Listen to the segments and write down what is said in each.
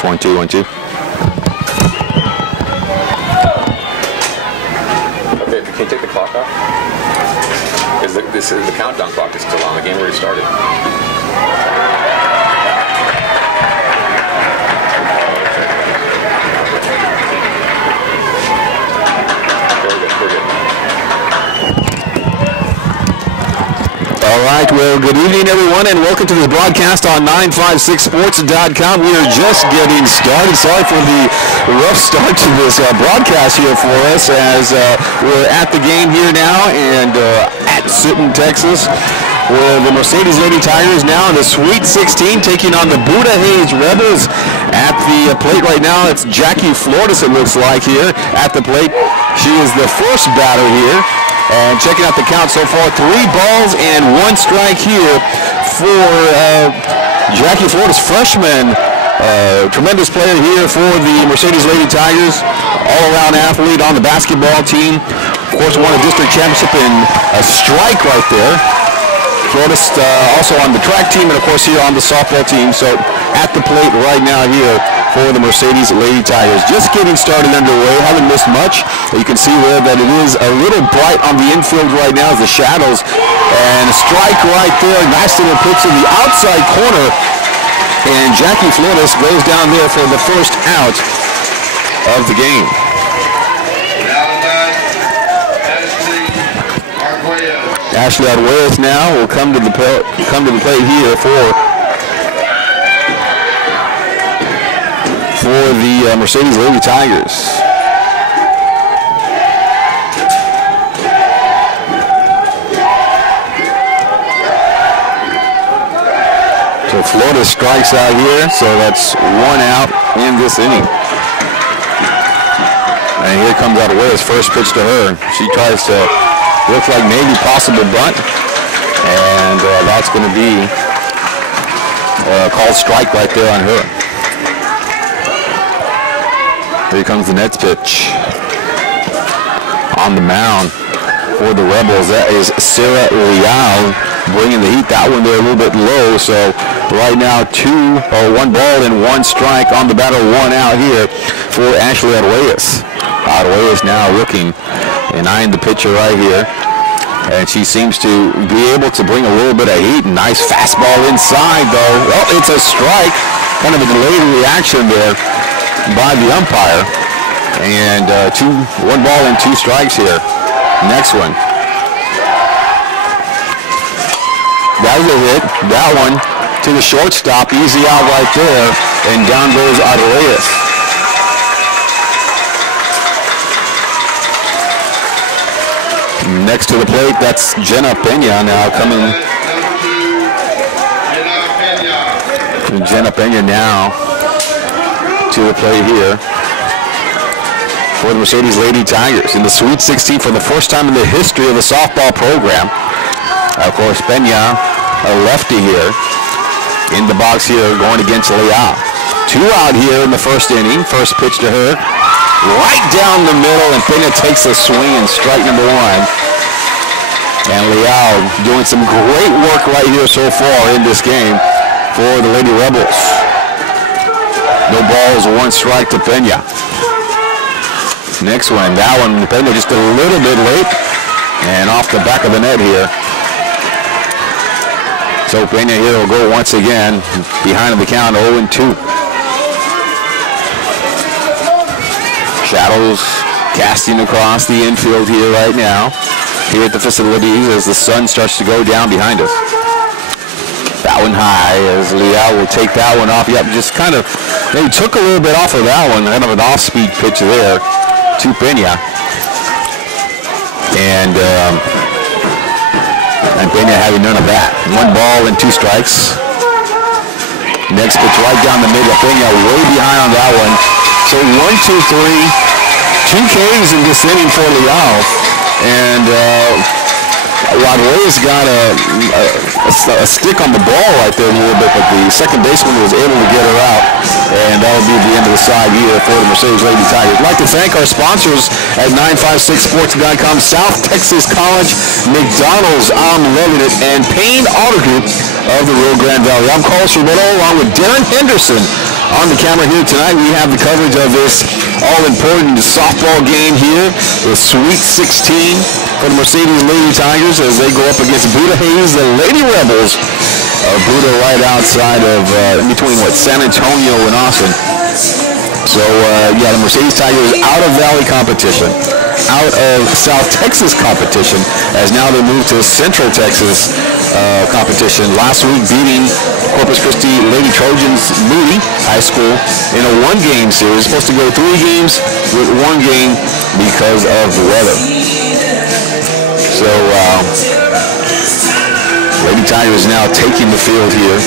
Test 1, 2, 1, 2. Okay, can you take the clock off? The countdown clock is still on. The game already started. All right, well, good evening, everyone, and welcome to this broadcast on 956sports.com. We are just getting started. Sorry for the rough start to this broadcast here for us, as we're at the game here now and at Sinton, Texas, where the Mercedes Lady Tigers now in the Sweet 16 taking on the Buda Rebels. At the plate right now, it's Jackie Flores, it looks like, here at the plate. She is the first batter here. And checking out the count so far, 3 balls and 1 strike here for Jackie Flores, freshman. Tremendous player here for the Mercedes Lady Tigers. All-around athlete on the basketball team. Of course, won a district championship in a strike right there. Flores also on the track team and, of course, here on the softball team. So at the plate right now here for the Mercedes Lady Tigers. Just getting started underway. Haven't missed much. You can see there that it is a little bright on the infield right now as the shadows. And a strike right there. Nice little pitch in the outside corner. And Jackie Flores goes down there for the first out of the game. Ashley Arguelles now will come to the plate here for the Mercedes Lady Tigers. So Florida strikes out here, so that's 1 out in this inning. And here comes Arguelles, first pitch to her. She tries to look like maybe possible bunt, and that's going to be a called strike right there on her. Here comes the next pitch. On the mound for the Rebels, that is Sarah Leal bringing the heat. That one there a little bit low, so right now 1 ball and 1 strike on the batter, 1 out here for Ashley Arguelles. Arguelles now looking and eyeing the pitcher right here. And she seems to be able to bring a little bit of heat. Nice fastball inside, though. Oh, it's a strike. Kind of a delayed reaction there by the umpire. And 1 ball and 2 strikes here. Next one. That was a hit. That one to the shortstop. Easy out right there. And down goes Arguelles. Next to the plate, that's Jenna Pena now coming. Jenna Pena now to the plate here for the Mercedes Lady Tigers in the Sweet 16 for the first time in the history of the softball program. Of course, Pena, a lefty here in the box here going against Leal. 2 out here in the first inning. First pitch to her. Right down the middle, and Pena takes a swing and strike number 1. And Leal doing some great work right here so far in this game for the Lady Rebels. No balls, 1 strike to Pena. Next one, that one, Pena just a little bit late and off the back of the net here. So Pena here will go once again behind the count, 0-2. Shadows casting across the infield here right now, here at the facilities as the sun starts to go down behind us. That one high as Leal will take that one off. Yep, just kind of maybe took a little bit off of that one. Kind of an off-speed pitch there to Pena. And Pena having none of that. 1 ball and 2 strikes. Next pitch right down the middle. Pena way behind on that one. So 1, 2, 3. 2 Ks in this inning for Leal. And Arguelles got a stick on the ball right there a little bit, but the second baseman was able to get her out. And that will be the end of the side here for the Mercedes Lady Tigers. I'd like to thank our sponsors at 956sports.com, South Texas College, McDonald's, I'm Loving It, and Payne Auto Group of the Rio Grande Valley. I'm Carlos Roberto along with Darren Henderson On the camera here tonight, we have the coverage of this all-important softball game here, the Sweet 16 for the Mercedes Lady Tigers as they go up against Buda Hayes, the Lady Rebels. Buda right outside of, in between, San Antonio and Austin. So, the Mercedes Tigers out of Valley competition, out of South Texas competition, as now they move to Central Texas competition. Last week beating Corpus Christi Lady Trojans Moody High School in a one-game series. Supposed to go 3 games with 1 game because of the weather. So, Lady Tigers now taking the field here.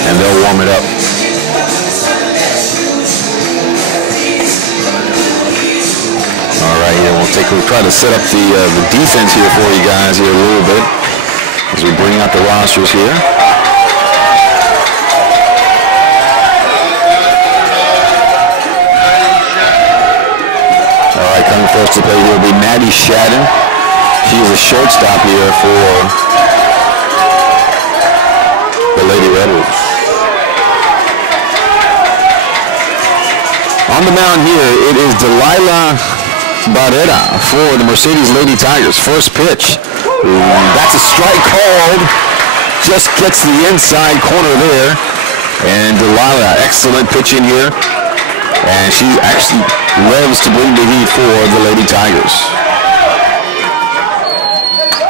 And they'll warm it up. All right, here we'll try to set up the defense here for you guys here a little bit as we bring out the rosters here. All right, coming first to play here will be Maddie Shadden. She's a shortstop here for the Lady Rebels. On the mound here, it is Delilah Barrera for the Mercedes Lady Tigers. First pitch. That's a strike called. Just gets the inside corner there. And Delilah, excellent pitching here. And she actually loves to bring the heat for the Lady Tigers.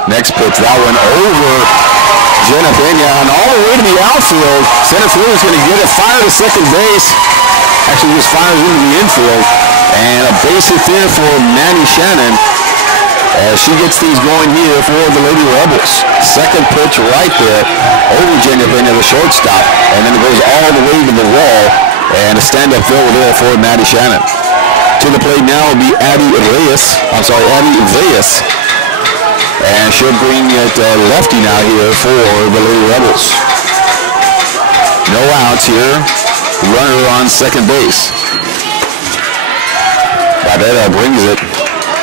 Next pitch, that one over Jenna Pena and all the way to the outfield. Center field is going to get it, fire to second base. Actually just fires into the infield. And a base hit there for Maddie Shannon as she gets things going here for the Lady Rebels. Second pitch right there over Jenna Pena, the shortstop. And then it goes all the way to the wall. And a stand-up throw there for Maddie Shannon. To the plate now will be Addie Reyes. Addie Reyes. And she'll bring it lefty now here for the Lady Rebels. No outs here. Runner on second base. Barrera brings it.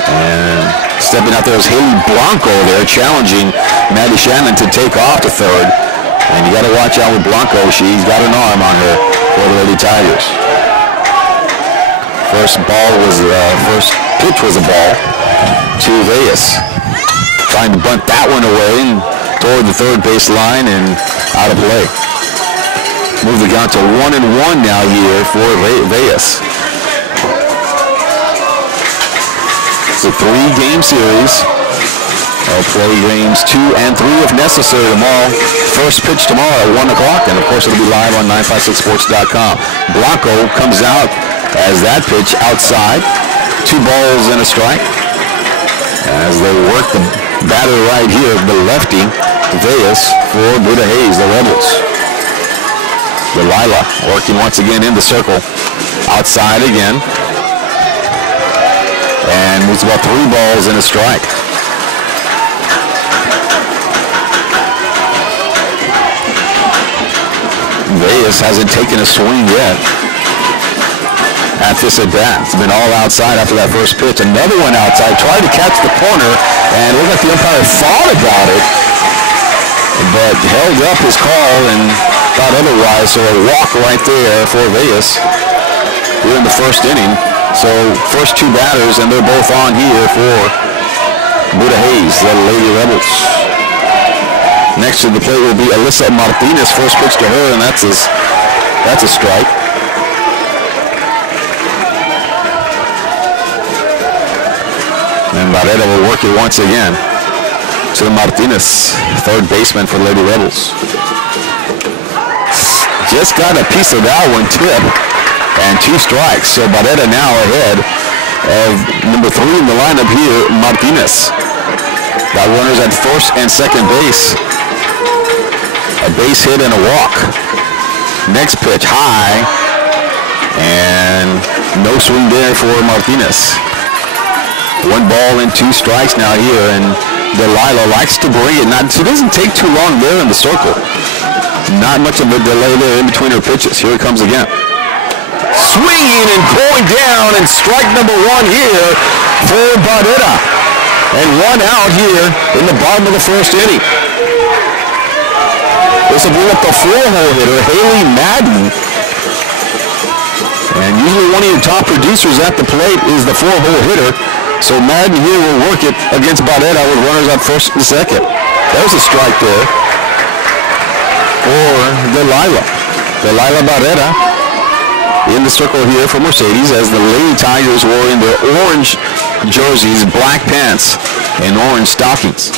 And stepping out there is Haley Blanco there, challenging Maddie Shannon to take off to third. And you got to watch out with Blanco. She's got an arm on her for the Lady Tigers. First pitch was a ball to Reyes. Trying to bunt that one away and toward the third base line and out of play. Moving on to 1-1 now here for Reyes. It's a 3-game series. They'll play games 2 and 3 if necessary tomorrow. First pitch tomorrow at 1 o'clock, and of course it'll be live on 956sports.com. Blanco comes out as that pitch outside. 2 balls and a strike. As they work the batter right here, the lefty, Reyes for Buda Hayes, the Rebels. Delilah working once again in the circle. Outside again. And moves about 3 balls and a strike. Reyes hasn't taken a swing yet at this at bat. It's been all outside after that first pitch. Another one outside. Tried to catch the corner, and it looked like the umpire thought about it, but held up his call and thought otherwise. So a walk right there for Reyes here in the first inning. So first 2 batters, and they're both on here for Buda Hayes, the Lady Rebels. Next to the plate will be Alyssa Martinez. First pitch to her, and that's a strike. And Barrera will work it once again to Martinez, third baseman for Lady Rebels. Just got a piece of that one, tip, and 2 strikes. So Barrera now ahead of number 3 in the lineup here, Martinez. Got runners at first and second base. A base hit and a walk. Next pitch, high, and no swing there for Martinez. 1 ball and 2 strikes now here, and Delilah likes to bring it. She doesn't take too long there in the circle. Not much of a delay there in between her pitches. Here it comes again. Swinging and going down, and strike number 1 here for Barrera. And 1 out here in the bottom of the first inning. This will bring up the 4-hole hitter, Haley Madden. And usually one of your top producers at the plate is the 4-hole hitter. So Madden here will work it against Barrera with runners at first and second. There's a strike there for Delilah. Delilah Barrera in the circle here for Mercedes as the Lady Tigers wore in their orange jerseys, black pants, and orange stockings.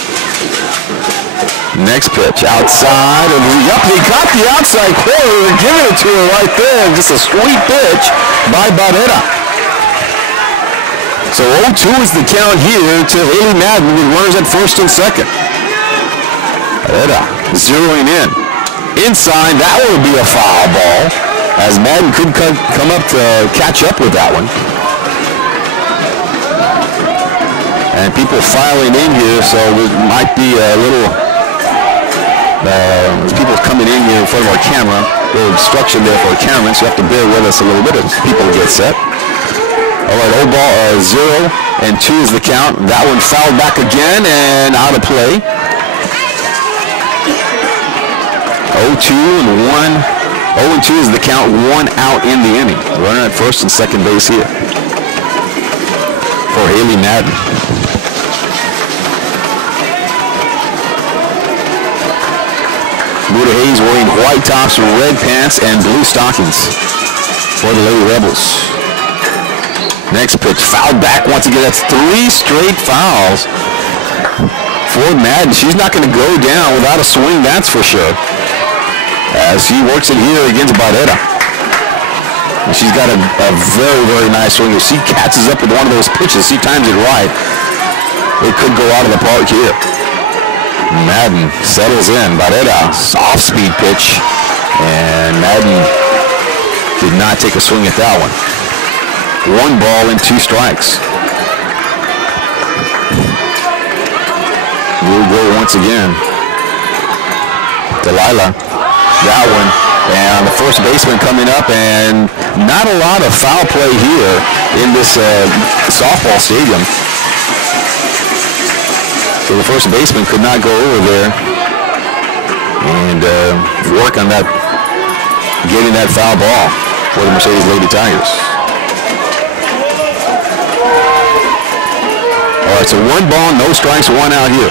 Next pitch outside, and they got the outside corner and giving it to her right there. Just a sweet pitch by Barrera. So 0-2 is the count here to Haley Madden with runners at first and second. Barrera zeroing in. Inside, that would be a foul ball, as Madden could come up to catch up with that one. And people filing in here, so it might be a little... people coming in here in front of our camera. A little obstruction there for our camera, so you have to bear with us a little bit as people get set. All right, 0-2 is the count. That one fouled back again and out of play. 0-2 and 0-2 is the count, one out in the inning. Runner at first and second base here for Haley Madden. Buda Hayes wearing white tops, red pants, and blue stockings for the Lady Rebels. Next pitch, fouled back once again. That's 3 straight fouls for Madden. She's not going to go down without a swing, that's for sure, as she works it here against Barrera. And she's got a very, very nice swing. If she catches up with one of those pitches, she times it right, it could go out of the park here. Madden settles in. Barrera, off-speed pitch, and Madden did not take a swing at that one. 1 ball and 2 strikes. We'll go once again. Delilah, that one, and the first baseman coming up, and not a lot of foul play here in this softball stadium. So the first baseman could not go over there and work on that, getting that foul ball for the Mercedes Lady Tigers. All right, so 1 ball, no strikes, 1 out here.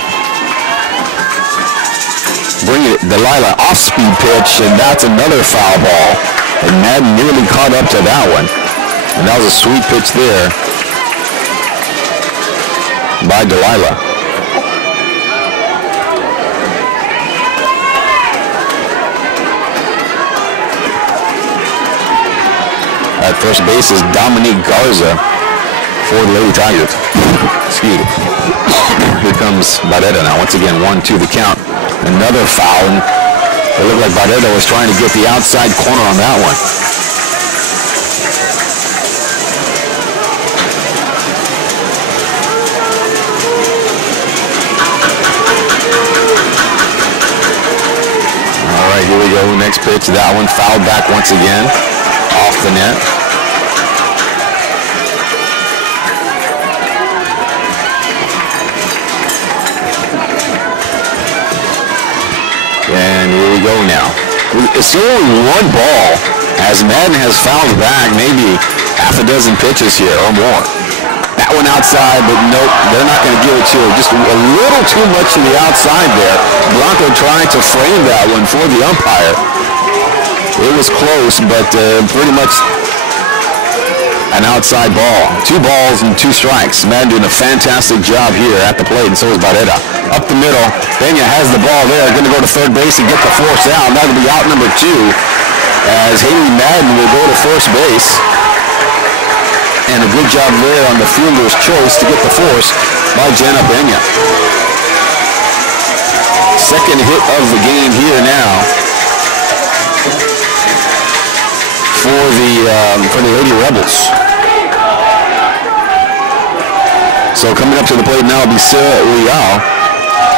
Bring it, Delilah, off-speed pitch, and that's another foul ball. And Madden nearly caught up to that one. And that was a sweet pitch there by Delilah. At first base is Dominique Garza for the Lady Tigers. Excuse me. Here comes Barrera now. Once again, 1-2 the count. Another foul. And it looked like Barrera was trying to get the outside corner on that one. All right, here we go. Next pitch. That one fouled back once again. Off the net. And here we go now. It's still only 1 ball as Madden has fouled back maybe half a dozen pitches here or more. That one outside, but nope, they're not going to give it to her. Just a little too much to the outside there. Blanco trying to frame that one for the umpire. It was close, but pretty much an outside ball. 2 balls and 2 strikes. Madden doing a fantastic job here at the plate, and so is Barrera. Up the middle, Peña has the ball there. Going to go to third base and get the force out. That'll be out number 2 as Haley Madden will go to first base. And a good job there on the fielder's choice to get the force by Jenna Peña. Second hit of the game here now for the Lady Rebels. So coming up to the plate now will be Sarah Leal,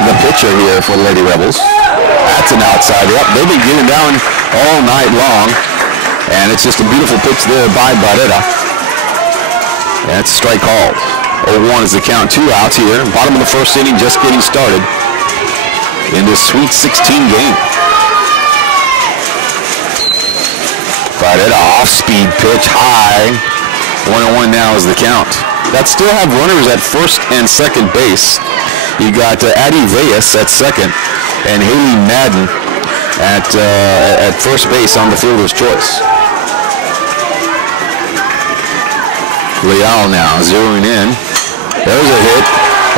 the pitcher here for the Lady Rebels. That's an outside. Yep, they've been getting down all night long, and it's just a beautiful pitch there by Barrera. That's a strike called. 0-1 is the count. 2 outs here. Bottom of the first inning, just getting started in this Sweet 16 game. Barretta, off-speed pitch, high. 1-1 now is the count. That still have runners at first and second base. You got Addie Veas at second and Haley Madden at first base on the fielder's choice. Leal now zeroing in. There's a hit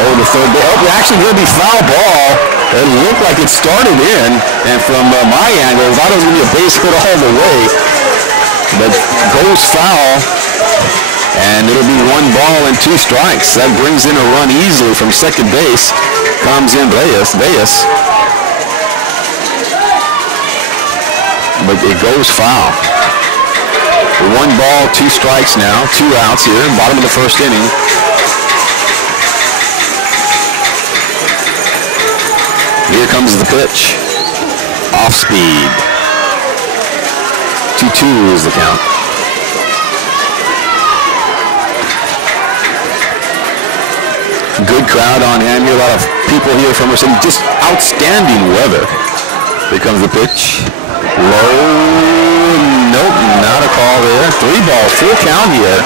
over the third base. Oh, actually going to be foul ball. It looked like it started in, and from my angle, I thought it was going to be a base hit all the way. But goes foul, and it'll be 1 ball and 2 strikes. That brings in a run easily from second base. Comes in Veas. But it goes foul. 1 ball, 2 strikes now, 2 outs here, bottom of the first inning. Here comes the pitch. Off speed. 2-2 is the count. Good crowd on hand here. A lot of people here from us, and just outstanding weather. Here comes the pitch. Low. Nope, not a call there. 3 ball, full count here.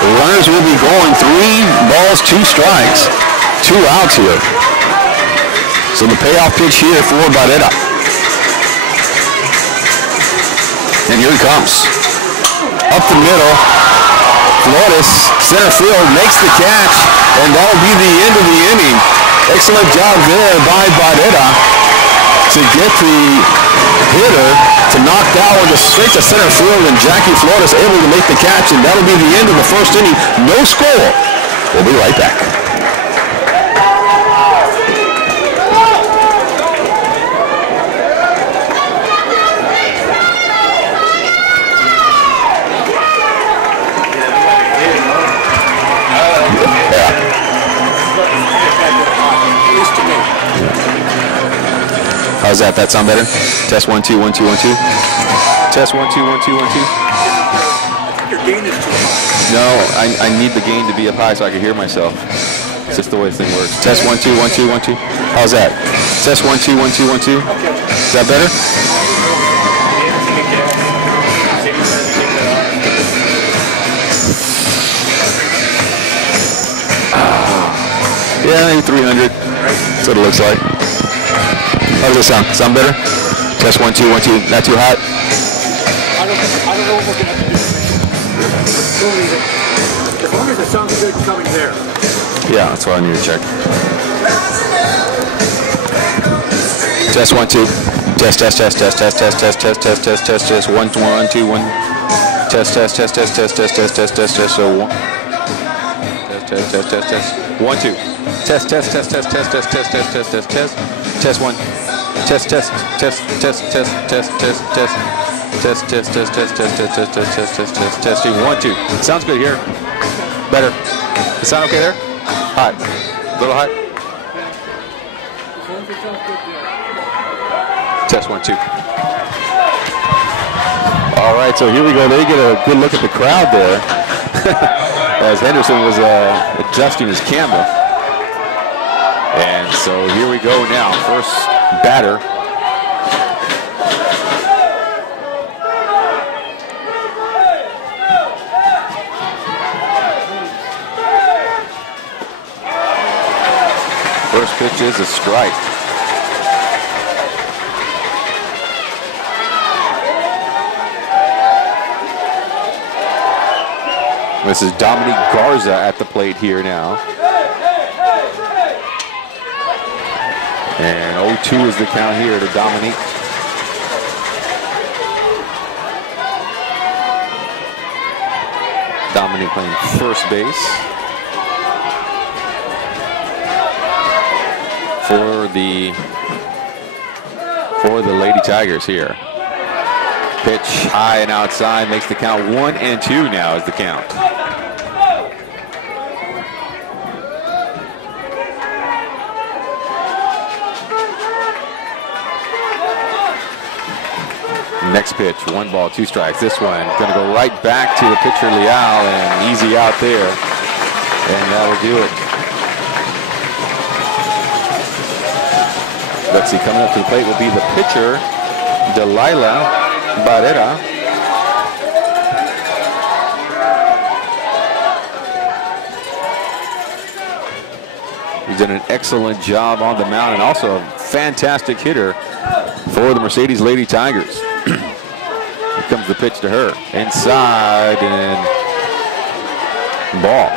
The runners will be going 3 balls, 2 strikes. 2 outs here. So the payoff pitch here for Barretta. And here he comes. Up the middle. Flores, center field, makes the catch, and that'll be the end of the inning. Excellent job there by Barretta to get the hitter to knock that one straight to center field, and Jackie Flores able to make the catch, and that'll be the end of the first inning. No score. We'll be right back. How's that? That sound better? Test 1 2 1 2 1 2. Test 1 2 1 2 1 2. Your gain is too high. No, I need the gain to be up high so I can hear myself. It's just the way the thing works. Test 1 2 1 2 1 2. How's that? Test 1 2 1 2 1 2. Is that better? Yeah, maybe 300. That's what it looks like. How does it sound? Sound better? Test 1 2 1 2. Not too hot? I don't know what we're going to have to do. As long as it sounds good coming there. Yeah, that's what I need to check. Test 1 2. Test 1 1 2 1. Test. So 1. Test. 1 2. Test 1. Test 1. Test. Testing 1 2. Sounds good here. Better. Does it sound okay there? Hot. A little hot. Test 1 2. All right, so here we go. They get a good look at the crowd there as Henderson was adjusting his camera. And so here we go now. First batter. First pitch is a strike. This is Dominique Garza at the plate here now. And 0-2 is the count here to Dominique. Dominique playing first base for the Lady Tigers here. Pitch high and outside makes the count 1-2 now is the count. Next pitch, 1 ball, 2 strikes. This one going to go right back to the pitcher Leal, and easy out there, and that'll do it. Let's see, coming up to the plate will be the pitcher, Delilah Barretta. done an excellent job on the mound and also a fantastic hitter for the Mercedes Lady Tigers. Here comes the pitch to her. Inside and ball.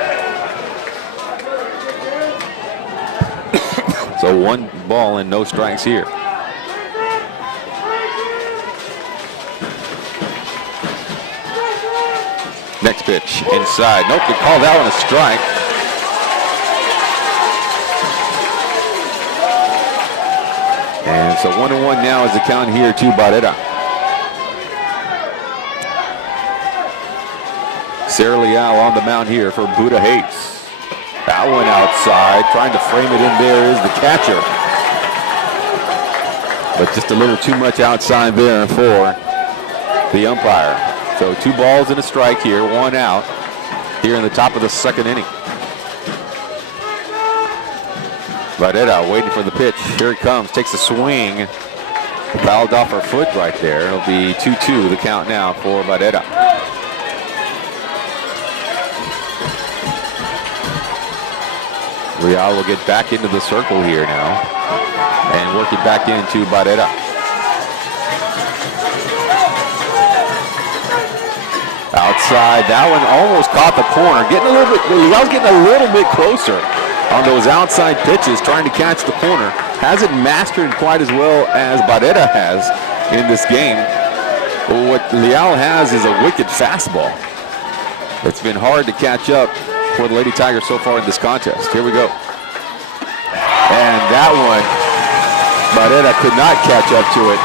So 1 ball and no strikes here. Next pitch inside. Nope, they call that one a strike. And so 1-1 now is the count here to Barrera. Sarah Leal on the mound here for Buda Hayes. That one outside, trying to frame it in there is the catcher. But just a little too much outside there for the umpire. So 2 balls and a strike here, 1 out here in the top of the 2nd inning. Barrera waiting for the pitch. Here it comes, takes a swing. Fouled off her foot right there. It'll be 2-2 the count now for Barrera. Leal will get back into the circle here now and work it back into Barrera. Outside, that one almost caught the corner. Leal's getting a little bit closer on those outside pitches, trying to catch the corner. Hasn't mastered quite as well as Barrera has in this game. But what Leal has is a wicked fastball. It's been hard to catch up for the Lady Tigers so far in this contest. Here we go. And that one, Barrera could not catch up to it.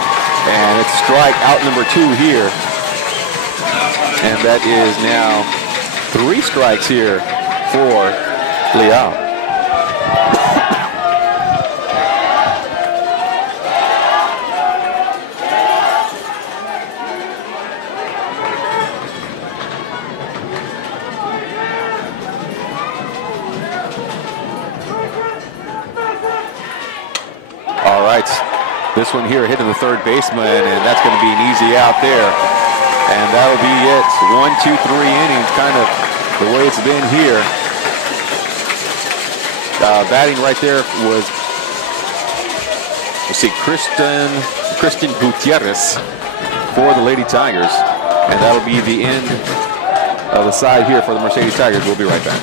And it's strike out number 2 here. And that is now 3 strikes here for Leal. All right, this one here hit to the 3rd baseman, and that's going to be an easy out there. And that'll be it. 1, 2, 3 innings, kind of the way it's been here. Batting right there was, let's see, Kristen Gutierrez for the Lady Tigers. And that'll be the end of the side here for the Mercedes Tigers. We'll be right back.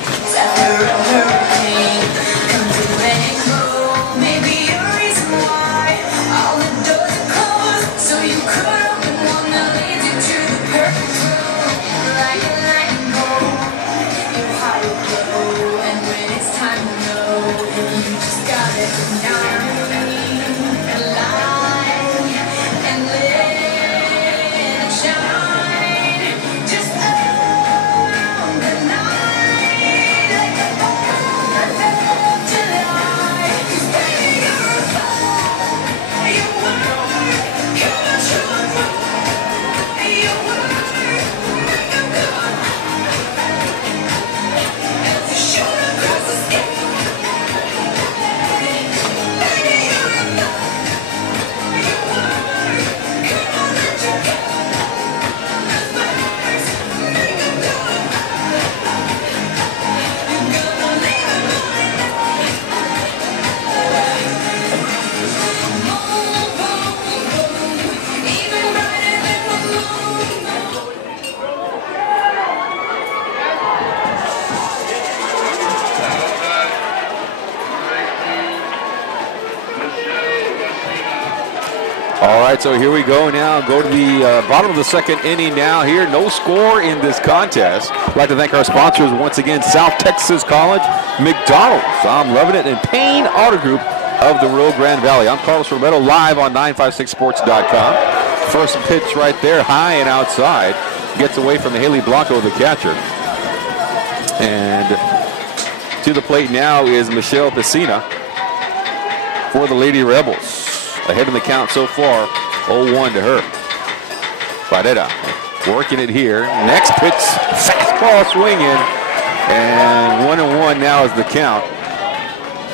All right, so here we go now. Go to the bottom of the 2nd inning now here. No score in this contest. I'd like to thank our sponsors once again, South Texas College, McDonald's, I'm loving it, and Payne Auto Group of the Rio Grande Valley. I'm Carlos Romero, live on 956sports.com. First pitch right there, high and outside. Gets away from the Haley Blanco, the catcher. And to the plate now is Michelle Pesina for the Lady Rebels. Ahead in the count so far, 0-1 to her. Barrera working it here. Next pitch, fastball swinging. And 1-1 now is the count.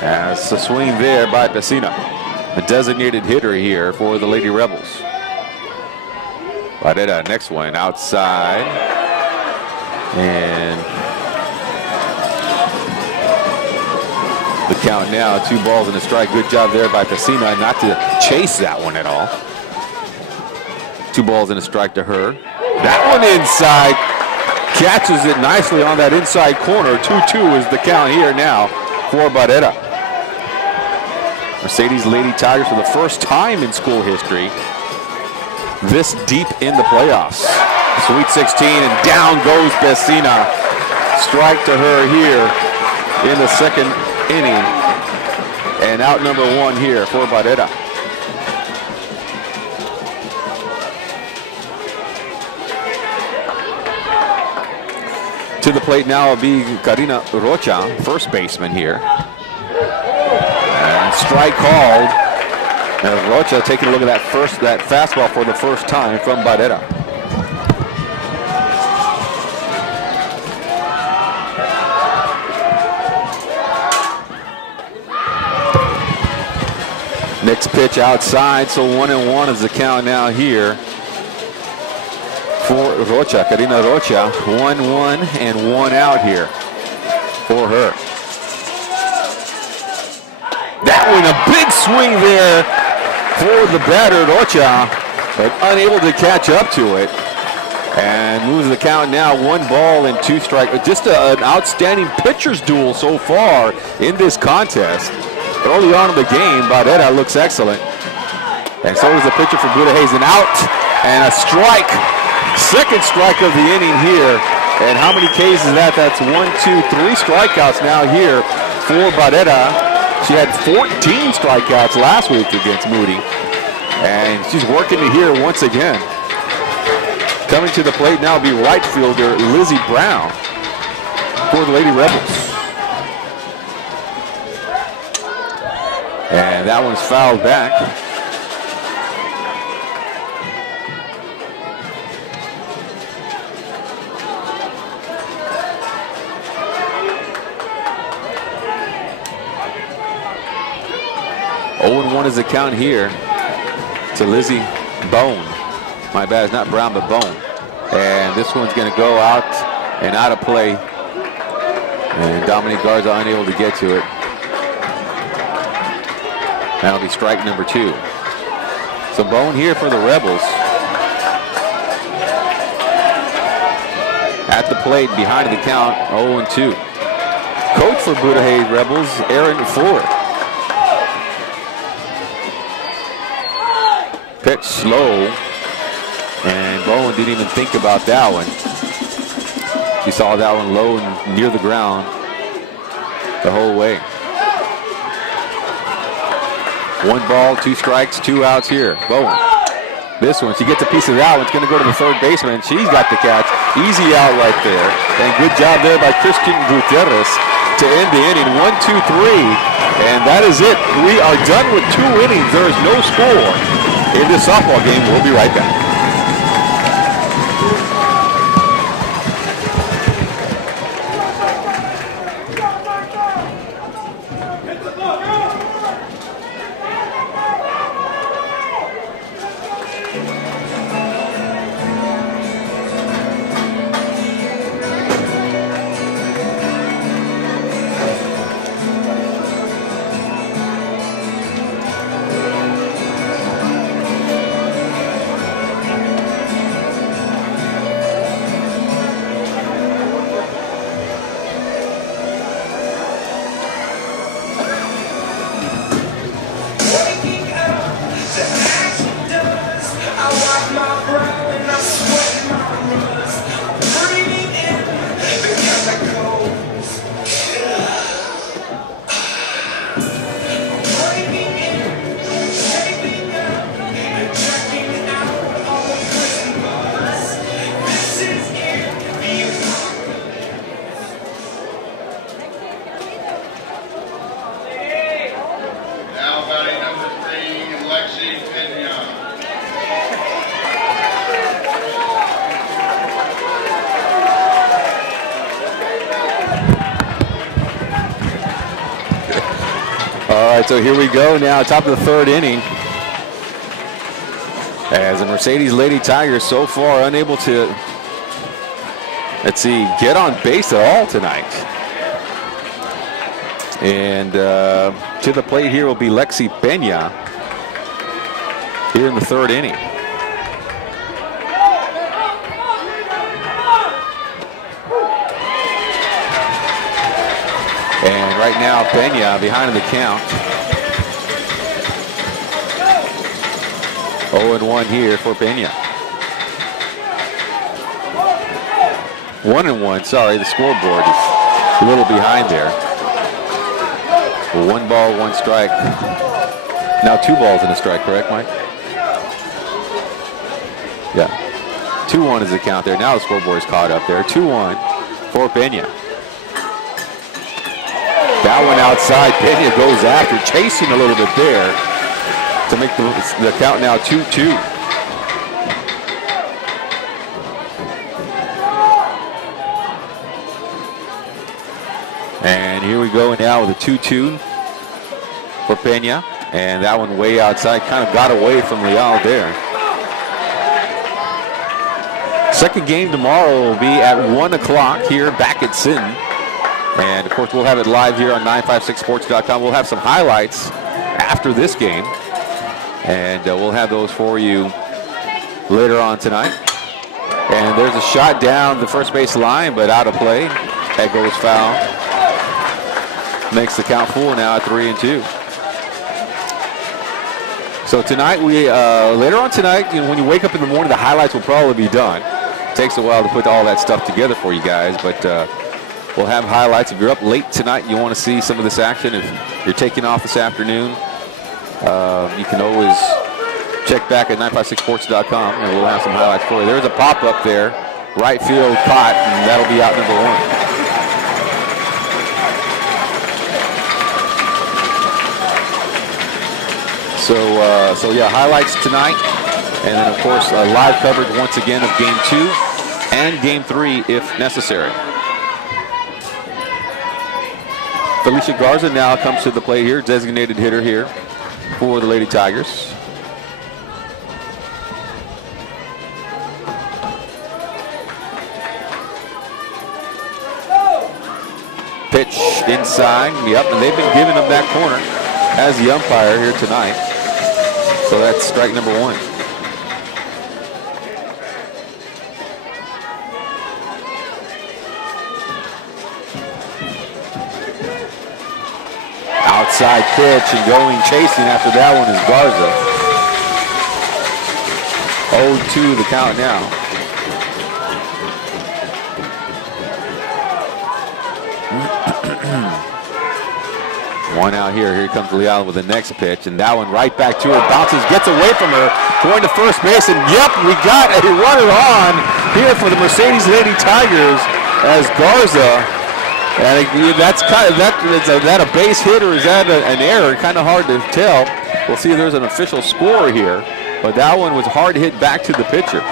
As a swing there by Pesina, the designated hitter here for the Lady Rebels. Barrera, next one outside. And The count now, 2 balls and a strike. Good job there by Pacina not to chase that one at all. 2 balls and a strike to her. That one inside. Catches it nicely on that inside corner. 2-2 is the count here now for Barrera. Mercedes Lady Tigers for the first time in school history this deep in the playoffs. Sweet 16 and down goes Pacina. Strike to her here in the second inning. And out number 1 here for Barrera. To the plate now will be Karina Rocha, first baseman here. And strike called. And Rocha taking a look at that fastball for the first time from Barrera. Next pitch outside, so 1-1 is the count now here for Rocha. Karina Rocha, 1-1 and 1 out here for her. That one, a big swing there for the batter, Rocha, but unable to catch up to it. And moves the count now, 1 ball and 2 strikes. Just an outstanding pitcher's duel so far in this contest. Early on in the game, Barrera looks excellent. And so does the pitcher for Buda Hayes. An out and a strike. Second strike of the inning here. And how many Ks is that? That's 1, 2, 3 strikeouts now here for Barrera. She had 14 strikeouts last week against Moody. And she's working it here once again. Coming to the plate now will be right fielder Lizzie Brown for the Lady Rebels. And that one's fouled back. Oh, 1 is the count here to Lizzie Bone. My bad, it's not Brown, but Bone. And this one's going to go out and out of play. And Dominique Garza unable to get to it. That'll be strike number 2. So Bone here for the Rebels. At the plate, behind the count, 0-2. Coach for Buda Hayes Rebels, Aaron Ford. Pitch slow. And Bowen didn't even think about that one. She saw that one low and near the ground the whole way. 1 ball, 2 strikes, 2 outs here. Bowen. This one, she gets a piece of that one. It's going to go to the third baseman. She's got the catch. Easy out right there. And good job there by Christian Gutierrez to end the inning. 1, 2, 3. And that is it. We are done with 2 innings. There is no score in this softball game. We'll be right back. So here we go now, top of the 3rd inning. As the Mercedes Lady Tigers so far unable to, let's see, get on base at all tonight. And to the plate here will be Lexi Pena here in the third inning. And right now, Pena behind in the count. 0-1 here for Pena. 1-1, sorry, the scoreboard is a little behind there. 1 ball, 1 strike. Now 2 balls and a strike, correct, Mike? Yeah. 2-1 is the count there. Now the scoreboard is caught up there. 2-1 for Pena. That one outside. Pena goes after, chasing a little bit there to make the count now 2-2. And here we go now with a 2-2 for Pena. And that one way outside, kind of got away from Leal there. Second game tomorrow will be at 1 o'clock here back at Sinton. And of course we'll have it live here on 956sports.com. We'll have some highlights after this game. And we'll have those for you later on tonight. And there's a shot down the first base line, but out of play. That goes foul. Makes the count full now at 3-2. So tonight, later on tonight, when you wake up in the morning, the highlights will probably be done. It takes a while to put all that stuff together for you guys, but we'll have highlights. If you're up late tonight and you want to see some of this action, if you're taking off this afternoon, you can always check back at 956sports.com and we'll have some highlights for you. There's a pop-up there, right field caught, and that'll be out number 1. So yeah, highlights tonight, and then of course live coverage once again of Game 2 and Game 3 if necessary. Felicia Garza now comes to the plate here, designated hitter here for the Lady Tigers. Pitch inside, yep, and they've been giving them that corner as the umpire here tonight. So that's strike number 1. Outside pitch and going chasing after that one is Garza. 0-2 the count now. One out here. Here comes Leal with the next pitch, and that one right back to her. Bounces, gets away from her, going to first base, and yep, we got a runner on here for the Mercedes Lady Tigers as Garza. And that's kind of is that a base hit or is that an error? Kind of hard to tell. We'll see if there's an official score here, but that one was hard hit back to the pitcher.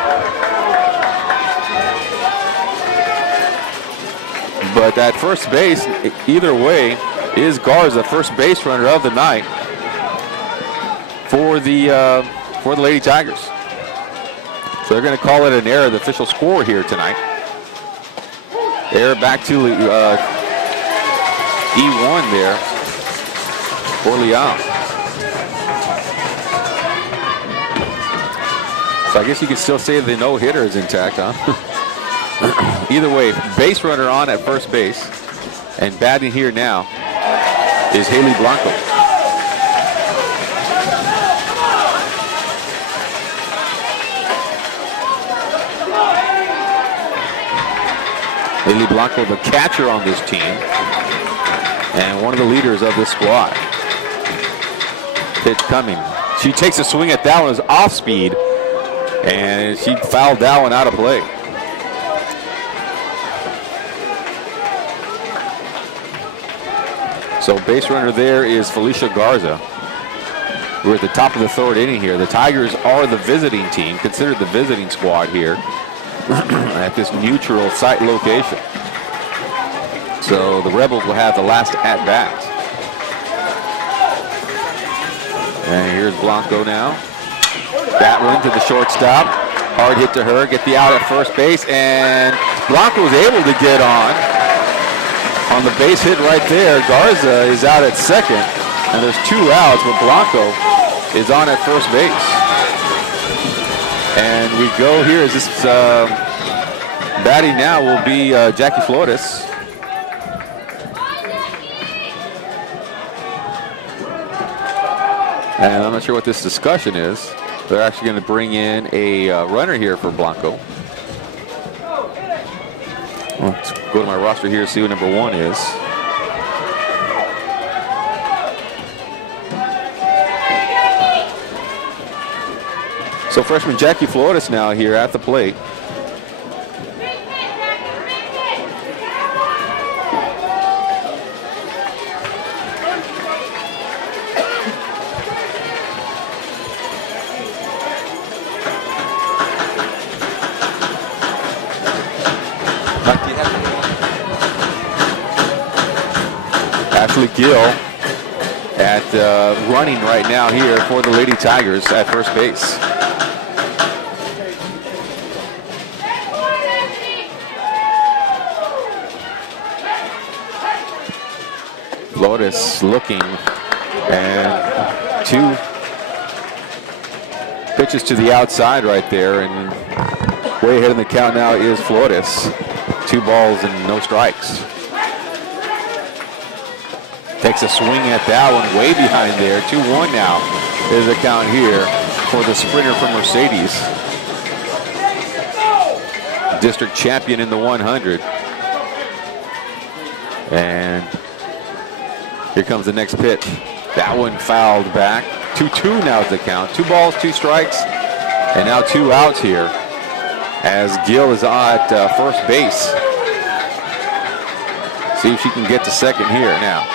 But at first base, either way, is Garza, first base runner of the night for the Lady Tigers. So they're going to call it an error, the official score here tonight. Error back to E1 there for Leal. So I guess you can still say the no-hitter is intact, huh? Either way, base runner on at first base, and batting here now is Haley Blanco. Haley Blanco, the catcher on this team, and one of the leaders of this squad. Pitch coming. She takes a swing at that one, is off speed, and she fouled that one out of play. So base runner there is Felicia Garza. We're at the top of the third inning here. The Tigers are the visiting team, considered the visiting squad here at this neutral site location. So the Rebels will have the last at-bat. And here's Blanco now. Bat run to the shortstop. Hard hit to her, get the out at first base, and Blanco was able to get on. On the base hit right there, Garza is out at second, and there's 2 outs, but Blanco is on at first base. And we go here as this batting now will be Jackie Flores. And I'm not sure what this discussion is. They're actually going to bring in a runner here for Blanco. Let's go to my roster here, see what number 1 is. So freshman Jackie Flores now here at the plate. Ashley Gill at running right now here for the Lady Tigers at first base. Flores looking, and 2 pitches to the outside right there, and way ahead in the count now is Flores. 2 balls and no strikes. Takes a swing at that one, way behind there. 2-1 now is the count here for the sprinter from Mercedes. District champion in the 100. And here comes the next pitch. That one fouled back. 2-2 now is the count. 2 balls, 2 strikes, and now 2 outs here as Gill is at first base. See if she can get to second here now.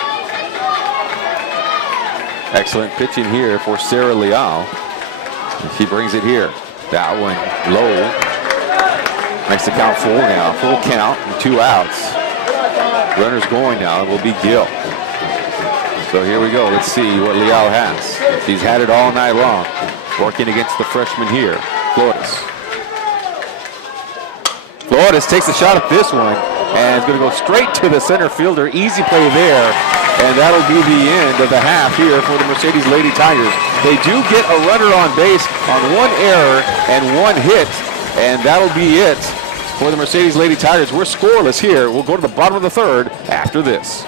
Excellent pitching here for Sarah Leal. She brings it here. That one low. Makes the count full now. Full count and 2 outs. Runners going now. It will be Gill. So here we go. Let's see what Leal has. She's had it all night long. Working against the freshman here, Flores. Flores takes a shot at this one and is going to go straight to the center fielder. Easy play there. And that'll be the end of the half here for the Mercedes Lady Tigers. They do get a runner on base on 1 error and 1 hit, and that'll be it for the Mercedes Lady Tigers. We're scoreless here. We'll go to the bottom of the 3rd after this.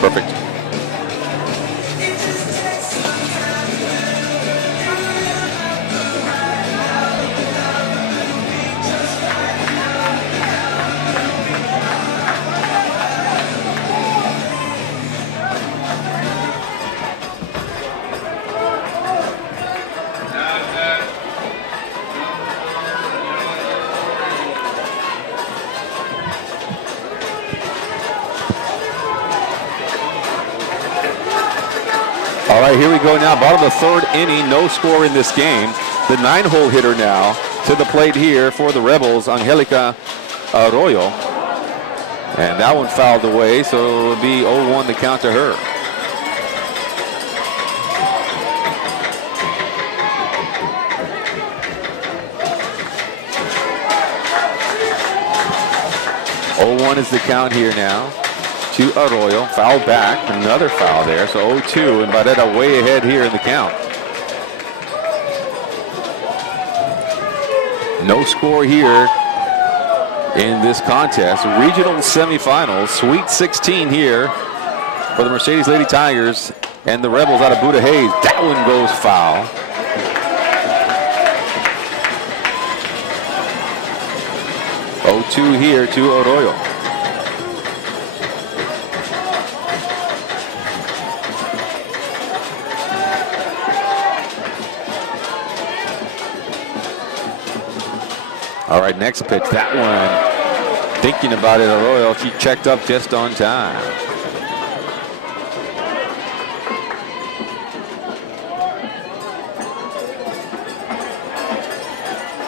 Perfect. All right, here we go now. Bottom of the 3rd inning, no score in this game. The 9-hole hitter now to the plate here for the Rebels, Angelica Arroyo. And that one fouled away, so it'll be 0-1 the count to her. Oh, 0-1 is the count here now to Arroyo. Foul back, another foul there, so 0-2, and Barrera way ahead here in the count. No score here in this contest. Regional semifinals, Sweet 16 here for the Mercedes Lady Tigers and the Rebels out of Buda Hayes. That one goes foul. 0-2 here to Arroyo. All right, next pitch. That one, thinking about it, Arroyo, she checked up just on time.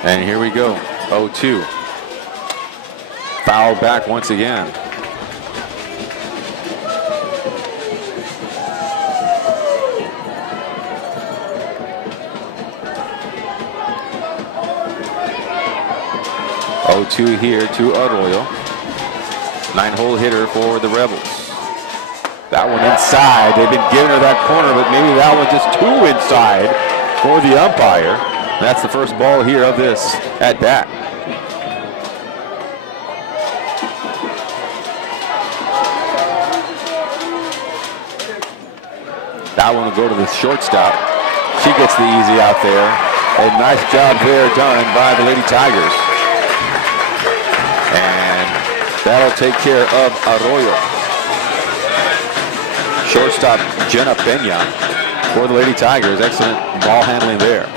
And here we go, 0-2. Foul back once again. Oh-2 here to Arroyo. 9-hole hitter for the Rebels. That one inside. They've been giving her that corner, but maybe that one just too inside for the umpire. That's the first ball here of this at bat. That one will go to the shortstop. She gets the easy out there. A nice job there done by the Lady Tigers. And that'll take care of Arroyo. Shortstop Jenna Peña for the Lady Tigers. Excellent ball handling there.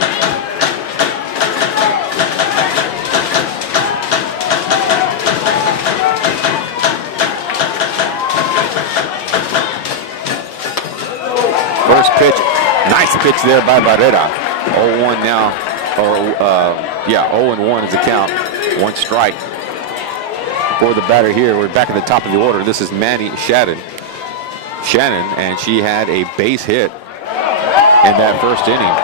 First pitch, nice pitch there by Barrera. 0-1 now, or 0-1 is the count. One strike for the batter here. We're back at the top of the order. This is Manny Shannon, and she had a base hit in that first inning.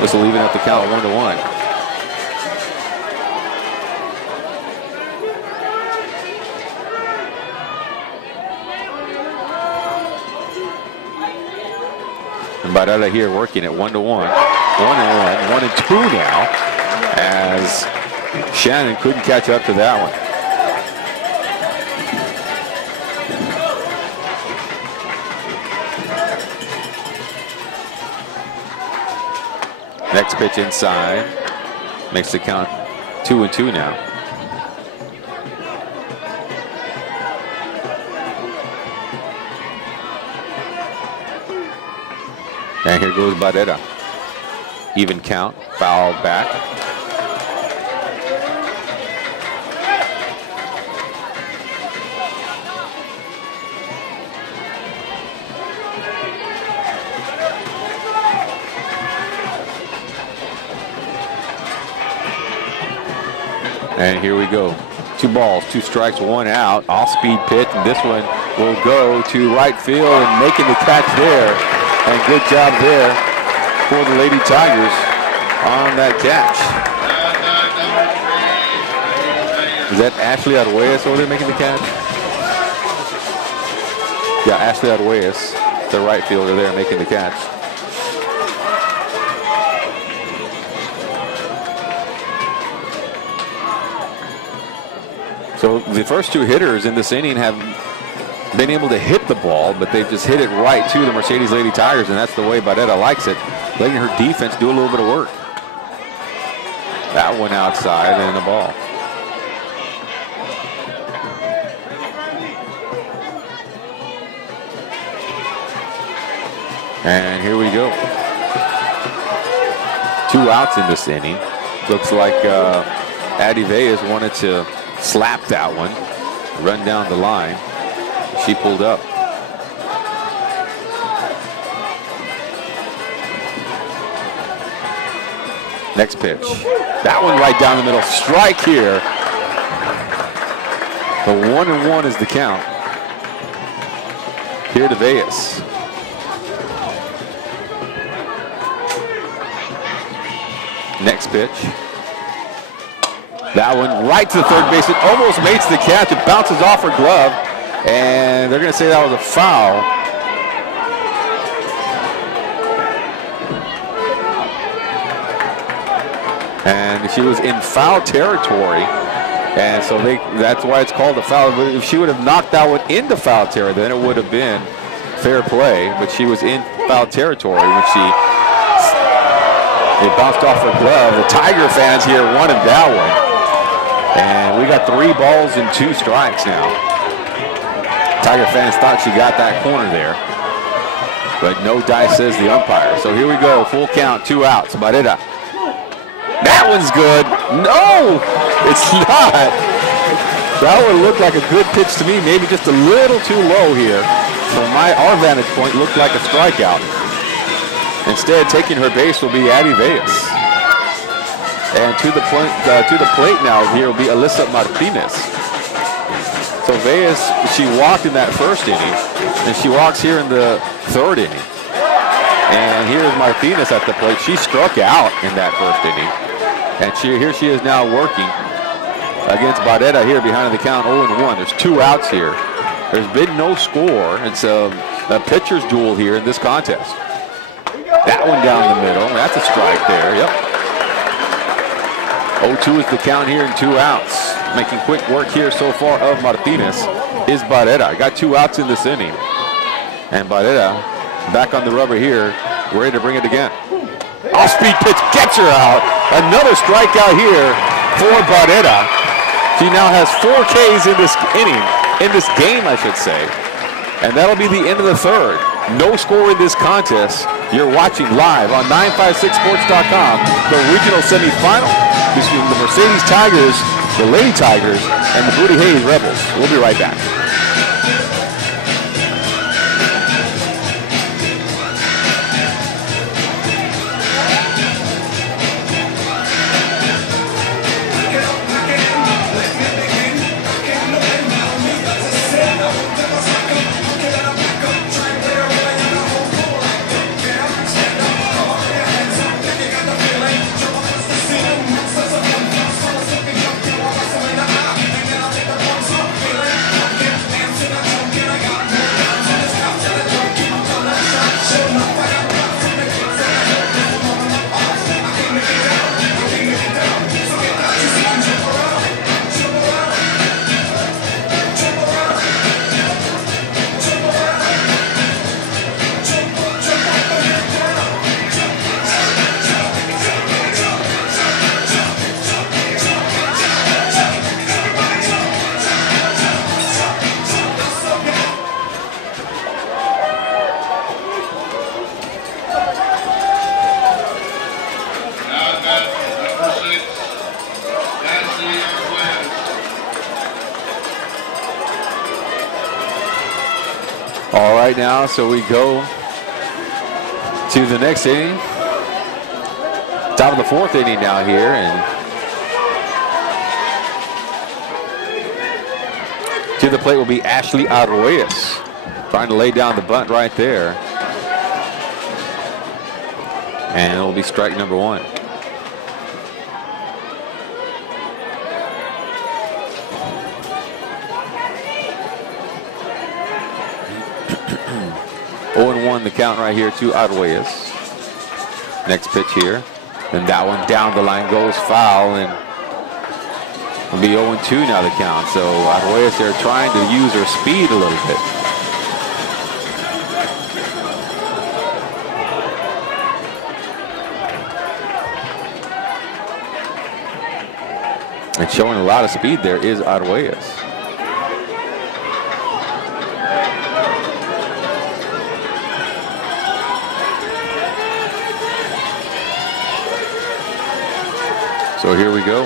This will even up the count 1-1. And Barrera here working at 1-1. 1-1, 1-2 now, as Shannon couldn't catch up to that one. Next pitch inside makes the count 2-2 now. And here goes Barrera. Even count, foul back. And here we go. 2 balls, 2 strikes, 1 out. Off-speed pitch, and this one will go to right field, and making the catch there. And good job there for the Lady Tigers on that catch. Is that Ashley Arguelles over there making the catch? Yeah, Ashley Arguelles, the right fielder there making the catch. So the first 2 hitters in this inning have been able to hit the ball, but they've just hit it right to the Mercedes Lady Tigers, and that's the way Barrera likes it, letting her defense do a little bit of work. That one outside and the ball. And here we go. 2 outs in this inning. Looks like Addie Veas wanted to slap that one, run down the line. She pulled up. Next pitch. That one right down the middle. Strike here. The 1-1 is the count. Here to Veas. Next pitch. That one right to the third base. It almost makes the catch. It bounces off her glove. And they're going to say that was a foul. And she was in foul territory. And so that's why it's called a foul. But if she would have knocked that one into foul territory, then it would have been fair play. But she was in foul territory when it bounced off her glove. The Tiger fans here wanted that one. And we got 3 balls and 2 strikes now. Tiger fans thought she got that corner there, but no dice, says the umpire. So here we go, full count, 2 outs. Barrera. That one's good. No, it's not. That would look like a good pitch to me, maybe just a little too low here. From our vantage point, looked like a strikeout. Instead, taking her base will be Addie Veas. And to the plate now here will be Alyssa Martinez. So Veas, she walked in that first inning, and she walks here in the 3rd inning. And here's Martinez at the plate. She struck out in that first inning. And here she is now working against Barrera here behind the count 0-1. There's 2 outs here. There's been no score. It's a pitcher's duel here in this contest. That one down the middle. That's a strike there. Yep. 0-2 is the count here in 2 outs. Making quick work here so far of Martinez is Barrera. Got 2 outs in this inning. And Barrera back on the rubber here, ready to bring it again. Off-speed pitch gets her out. Another strikeout here for Barrera. She now has 4 Ks in this inning, in this game, I should say. And that'll be the end of the 3rd. No score in this contest. You're watching live on 956sports.com, the regional semifinal between the Mercedes Tigers, the Lady Tigers, and the Booty Hayes Rebels. We'll be right back. All right, now, so we go to the next inning. Top of the 4th inning now here, and to the plate will be Ashley Arroyas, trying to lay down the bunt right there. And it'll be strike number 1. The count right here to Arroyas. Next pitch here, and that one down the line goes foul, and it'll be 0-2 now the count. So Arroyas there trying to use her speed a little bit. And showing a lot of speed there is Arroyas. So here we go.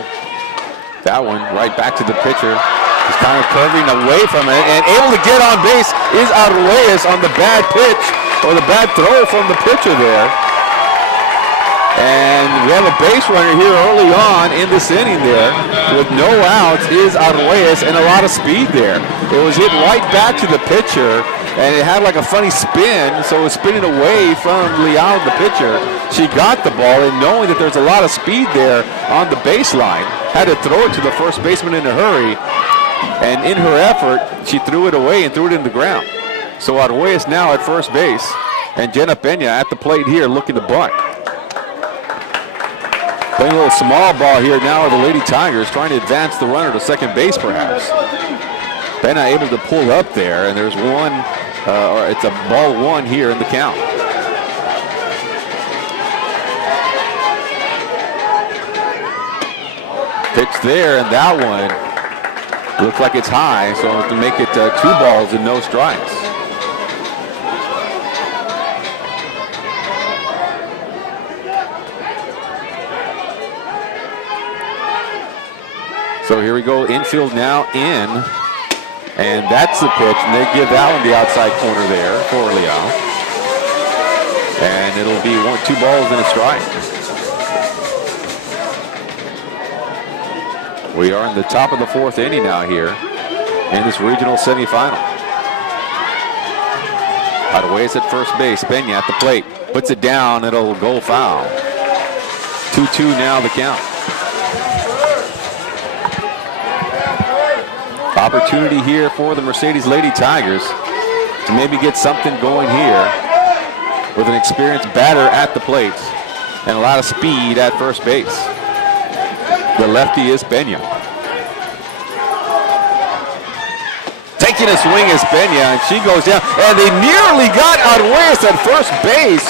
That one right back to the pitcher. He's kind of curving away from it, and able to get on base is Arroyas on the bad pitch, or the bad throw from the pitcher there. And we have a base runner here early on in this inning there. With no outs is Arroyas, and a lot of speed there. It was hit right back to the pitcher, and it had like a funny spin, so it was spinning away from Leal, the pitcher. She got the ball, and knowing that there's a lot of speed there on the baseline, had to throw it to the first baseman in a hurry, and in her effort, she threw it away and threw it in the ground. So Arroyas now at first base, and Jenna Peña at the plate here looking to bunt. Playing a little small ball here now are the Lady Tigers, trying to advance the runner to second base perhaps. Peña able to pull up there, and there's one, or it's a ball 1 here in the count. Pitch there, and that one looks like it's high, so to make it 2 balls and no strikes. So here we go, infield now in, and that's the pitch, and they give that one the outside corner there for Leal. And it'll be 2 balls and a strike. We are in the top of the 4th inning now here in this regional semifinal. Aduez at first base, Pena at the plate, puts it down, it'll go foul. 2-2 now the count. Opportunity here for the Mercedes Lady Tigers to maybe get something going here with an experienced batter at the plate and a lot of speed at first base. The lefty is Pena. Taking a swing is Pena, and she goes down, and they nearly got Aduez at first base.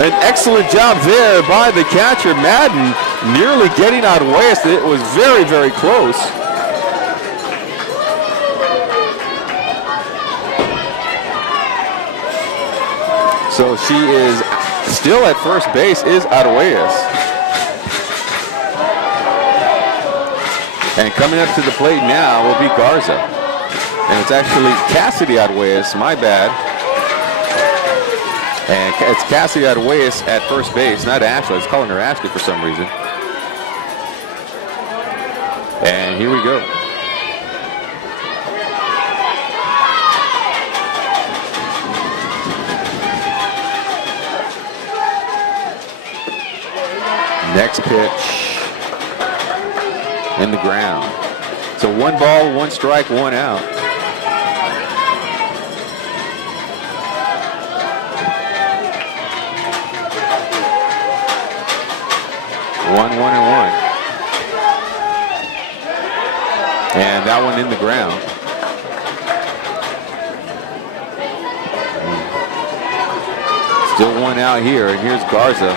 An excellent job there by the catcher, Madden, nearly getting Aduez. It was very, very close. So she is still at first base, is Aduez. And coming up to the plate now will be Garza. And it's actually Cassidy Aduez, my bad. And it's Cassidy Aduez at first base, not Ashley. I was calling her Ashley for some reason. And here we go. Next pitch in the ground. So 1 ball, 1 strike, 1 out. One, and 1. And that one in the ground. Still 1 out here, and here's Garza.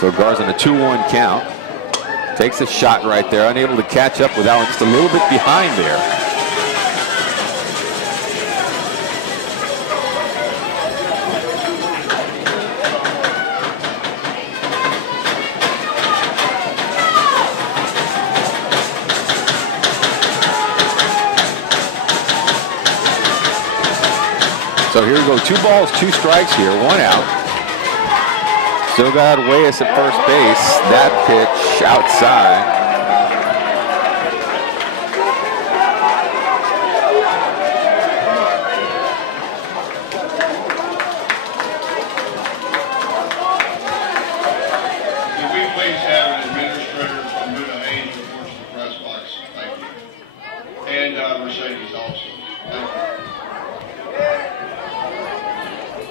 So Garza on a 2-1 count. Takes a shot right there, unable to catch up with that one, just a little bit behind there. So here we go, 2 balls, 2 strikes here, 1 out. Still got Aduez at first base. That pitch outside. Can we please have an administrator from Buda report to the press box? Thank you. And Mercedes also. Thank you.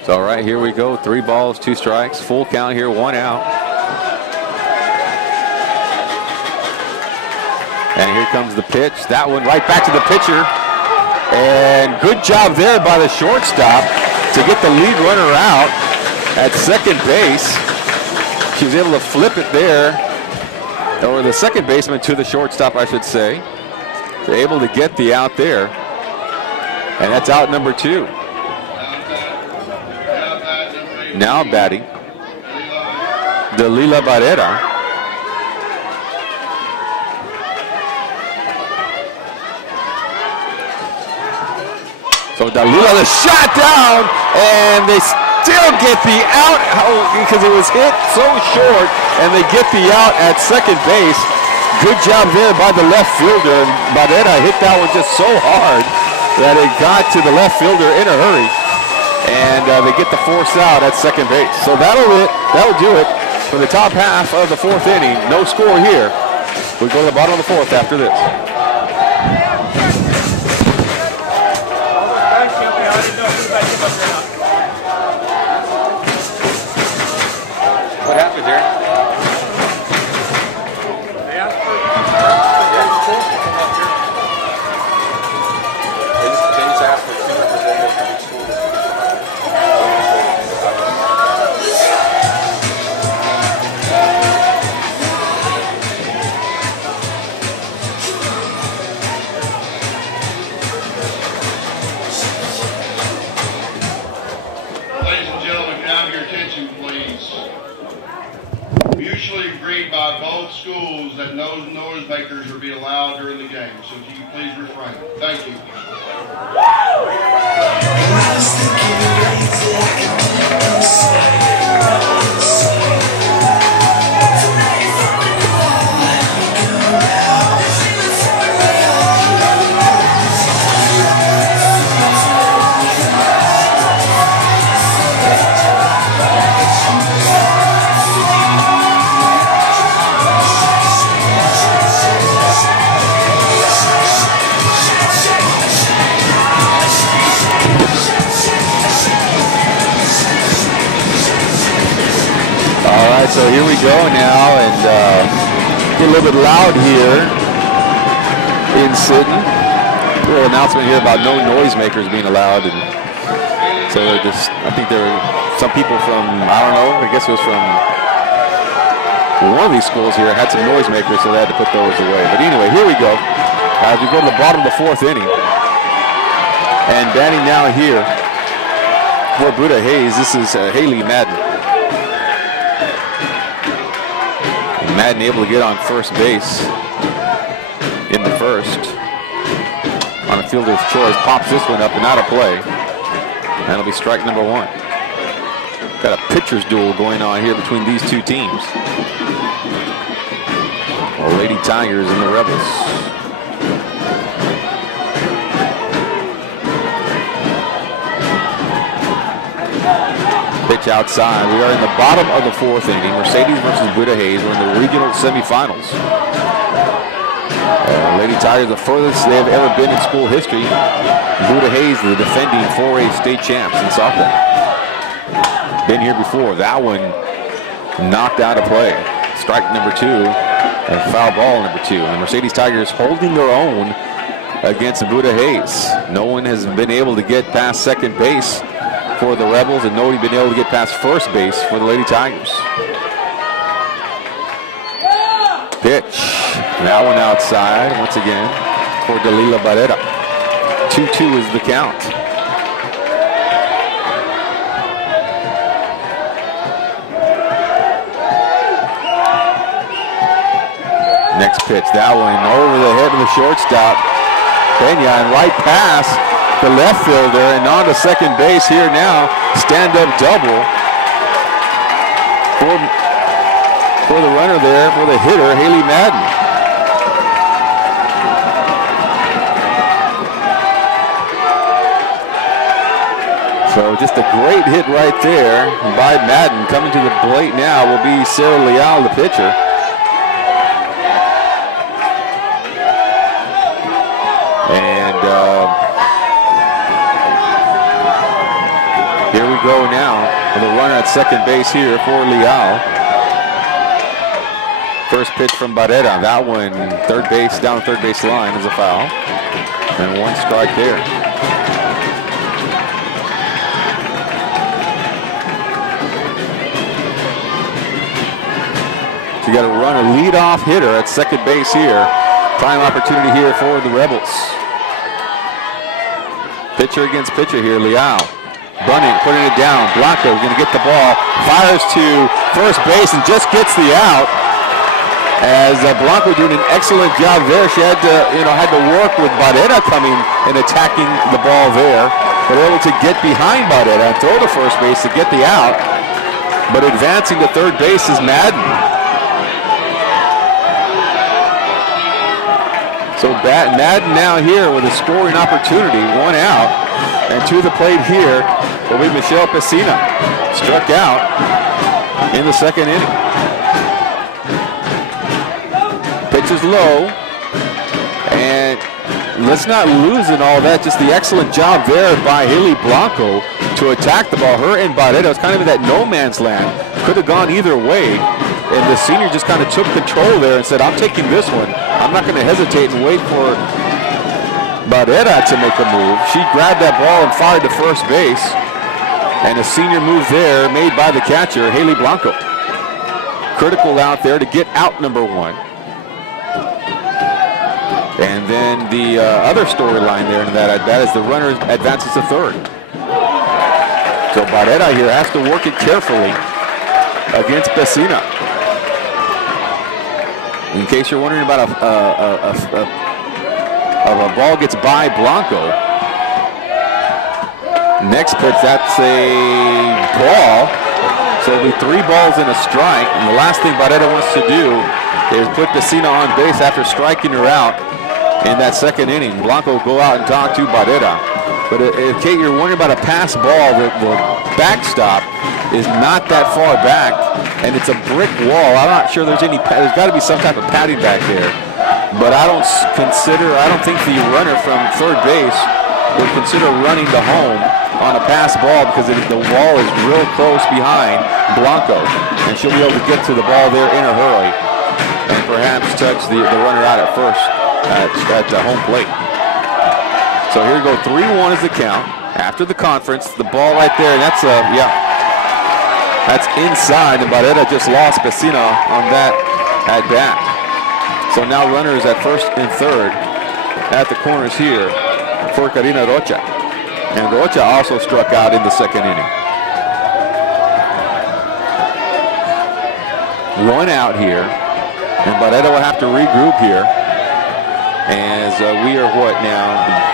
So all right, here we go. 3 balls, 2 strikes. Full count here, 1 out. And here comes the pitch. That one right back to the pitcher. And good job there by the shortstop to get the lead runner out at second base. She was able to flip it there, or the second baseman to the shortstop, I should say. They're able to get the out there. And that's out number 2. Now batting, Dalila Barrera. So Dalila, the shot down, and they still get the out because it was hit so short, and they get the out at second base. Good job there by the left fielder. Barrera hit that one just so hard that it got to the left fielder in a hurry. And they get the force out at second base. So that'll do it for the top half of the 4th inning. No score here. We go to the bottom of the 4th after this. What happened there? They just asked for 2 representatives from each school. that no noisemakers are be allowed during the game. So if you can please refrain. Thank you. So here we go now, and get a little bit loud here in Sydney. A little announcement here about no noisemakers being allowed, and so they're just, I think there were some people from, I don't know, I guess it was from one of these schools here had some noisemakers, so they had to put those away. But anyway, here we go. As we go to the bottom of the 4th inning, and batting now here for Buda Hayes, this is Haley Madden. Madden able to get on first base in the first. On a fielder's choice, pops this one up and out of play. That'll be strike number 1. Got a pitcher's duel going on here between these two teams. The Lady Tigers and the Rebels. Pitch outside. We are in the bottom of the 4th inning. Mercedes versus Buda Hayes. We're in the regional semifinals. Lady Tigers, the furthest they have ever been in school history. Buda Hayes, the defending 4A state champs in softball. Been here before. That one knocked out of play. Strike number 2 and foul ball number 2. And the Mercedes Tigers holding their own against Buda Hayes. No one has been able to get past second base for the Rebels, and nobody been able to get past first base for the Lady Tigers. Pitch. That one outside once again for Dalila Barrera. 2-2 is the count. Next pitch. That one over the head of the shortstop. Pena, and right pass the left fielder, and on to second base here now. Stand-up double for the runner there, for the hitter, Haley Madden. So just a great hit right there by Madden. Coming to the plate now will be Sarah Leal, the pitcher. And here we go now with a runner at second base here for Leal. First pitch from Barrera. That one, third base, down the third base line is a foul. And one strike there. So you got to run a leadoff hitter at second base here. Prime opportunity here for the Rebels. Pitcher against pitcher here, Leal. Bunting, putting it down. Blanco going to get the ball. Fires to first base and just gets the out. As Blanco doing an excellent job there. She had to work with Barrera coming and attacking the ball there, but able to get behind Barrera and throw to first base to get the out. But advancing to third base is Madden. So Madden now here with a scoring opportunity, one out, and to the plate here will be Michelle Pesina, struck out in the second inning. Pitch is low, and let's not lose in all that. Just the excellent job there by Haley Blanco to attack the ball. Her and Barrera was kind of in that no man's land. Could have gone either way, and the senior just kind of took control there and said, I'm taking this one. I'm not going to hesitate and wait for Barrera to make a move. She grabbed that ball and fired to first base, and a senior move there made by the catcher, Haley Blanco. Critical out there to get out number one. And then the other storyline there in that at bat is the runner advances to third. So Barrera here has to work it carefully against Pesina. In case you're wondering about a ball gets by Blanco. Next pitch, that's a ball. So it'll be 3 balls and a strike. And the last thing Barrera wants to do is put Pesina on base after striking her out in that second inning. Blanco will go out and talk to Barrera. But if Kate, you're wondering about a pass ball, the backstop is not that far back, and it's a brick wall. I'm not sure there's got to be some type of padding back there. But I don't think the runner from third base would consider running to home on a pass ball because the wall is real close behind Blanco, and she'll be able to get to the ball there in a hurry and perhaps touch the runner out at first at the home plate. So here we go, 3-1 is the count. After the conference, the ball right there, and that's inside, and Barrera just lost Pesina on that at bat. So now runners at first and third at the corners here for Karina Rocha. And Rocha also struck out in the second inning. 1 out here, and Barrera will have to regroup here as we are what now?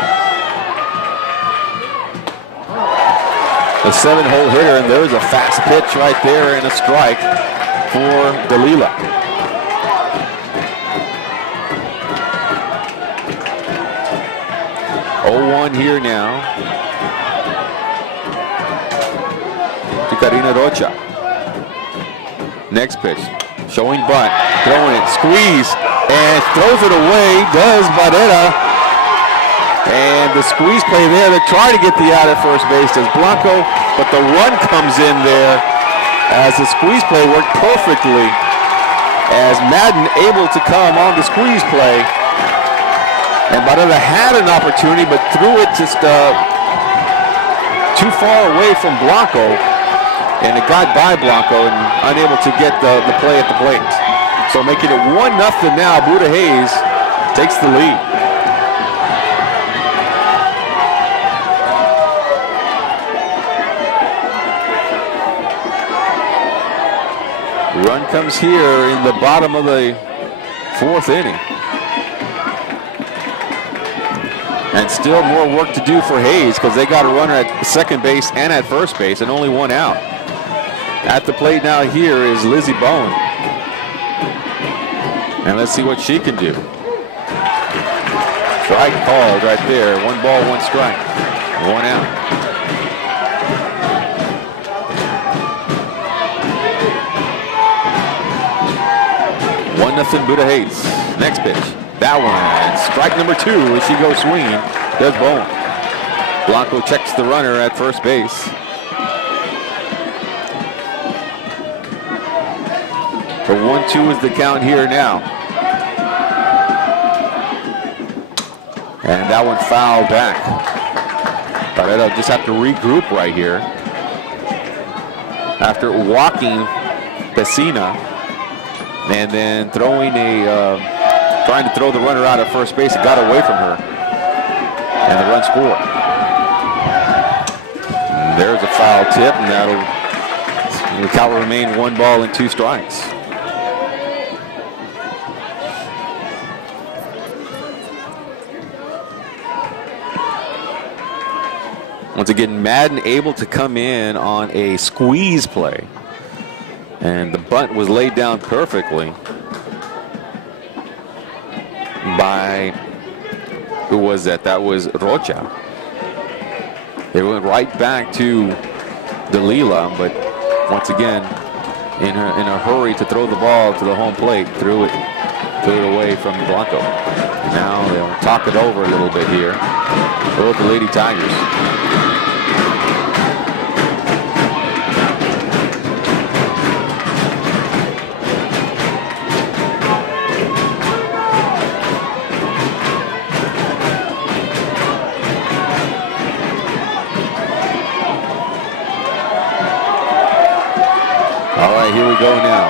A 7-hole hitter, and there's a fast pitch right there and a strike for Dalila. Oh, 1 here now to Karina Rocha. Next pitch, showing bunt, throwing it, squeeze, and throws it away, does Barrera. And the squeeze play there, they're trying to get the out at first base, does Blanco, but the run comes in there as the squeeze play worked perfectly as Madden able to come on the squeeze play. And Barrera had an opportunity, but threw it just too far away from Blanco, and it got by Blanco and unable to get the play at the plate. So making it 1-0 now, Buda Hayes takes the lead. Run comes here in the bottom of the 4th inning. And still more work to do for Hayes because they got a runner at second base and at first base and only 1 out. At the plate now here is Lizzie Bowen. And let's see what she can do. Strike called right there. 1 ball, 1 strike. 1 out. 1-0 Buda Hayes. Next pitch. That one. Strike number 2 as she goes swinging. Does Bowen. Blanco checks the runner at first base. The 1-2 is the count here now. And that one fouled back. Barrera just have to regroup right here. After walking Pesina and then throwing trying to throw the runner out at first base, it got away from her. And the run scored. And there's a foul tip, and the count will remain 1 ball and 2 strikes. Once again, Madden able to come in on a squeeze play. And the bunt was laid down perfectly by, who was that? That was Rocha. It went right back to Dalila, but once again, in a hurry to throw the ball to the home plate, threw it away from Blanco. Now they'll talk it over a little bit here. Go with the Lady Tigers. All right, here we go now.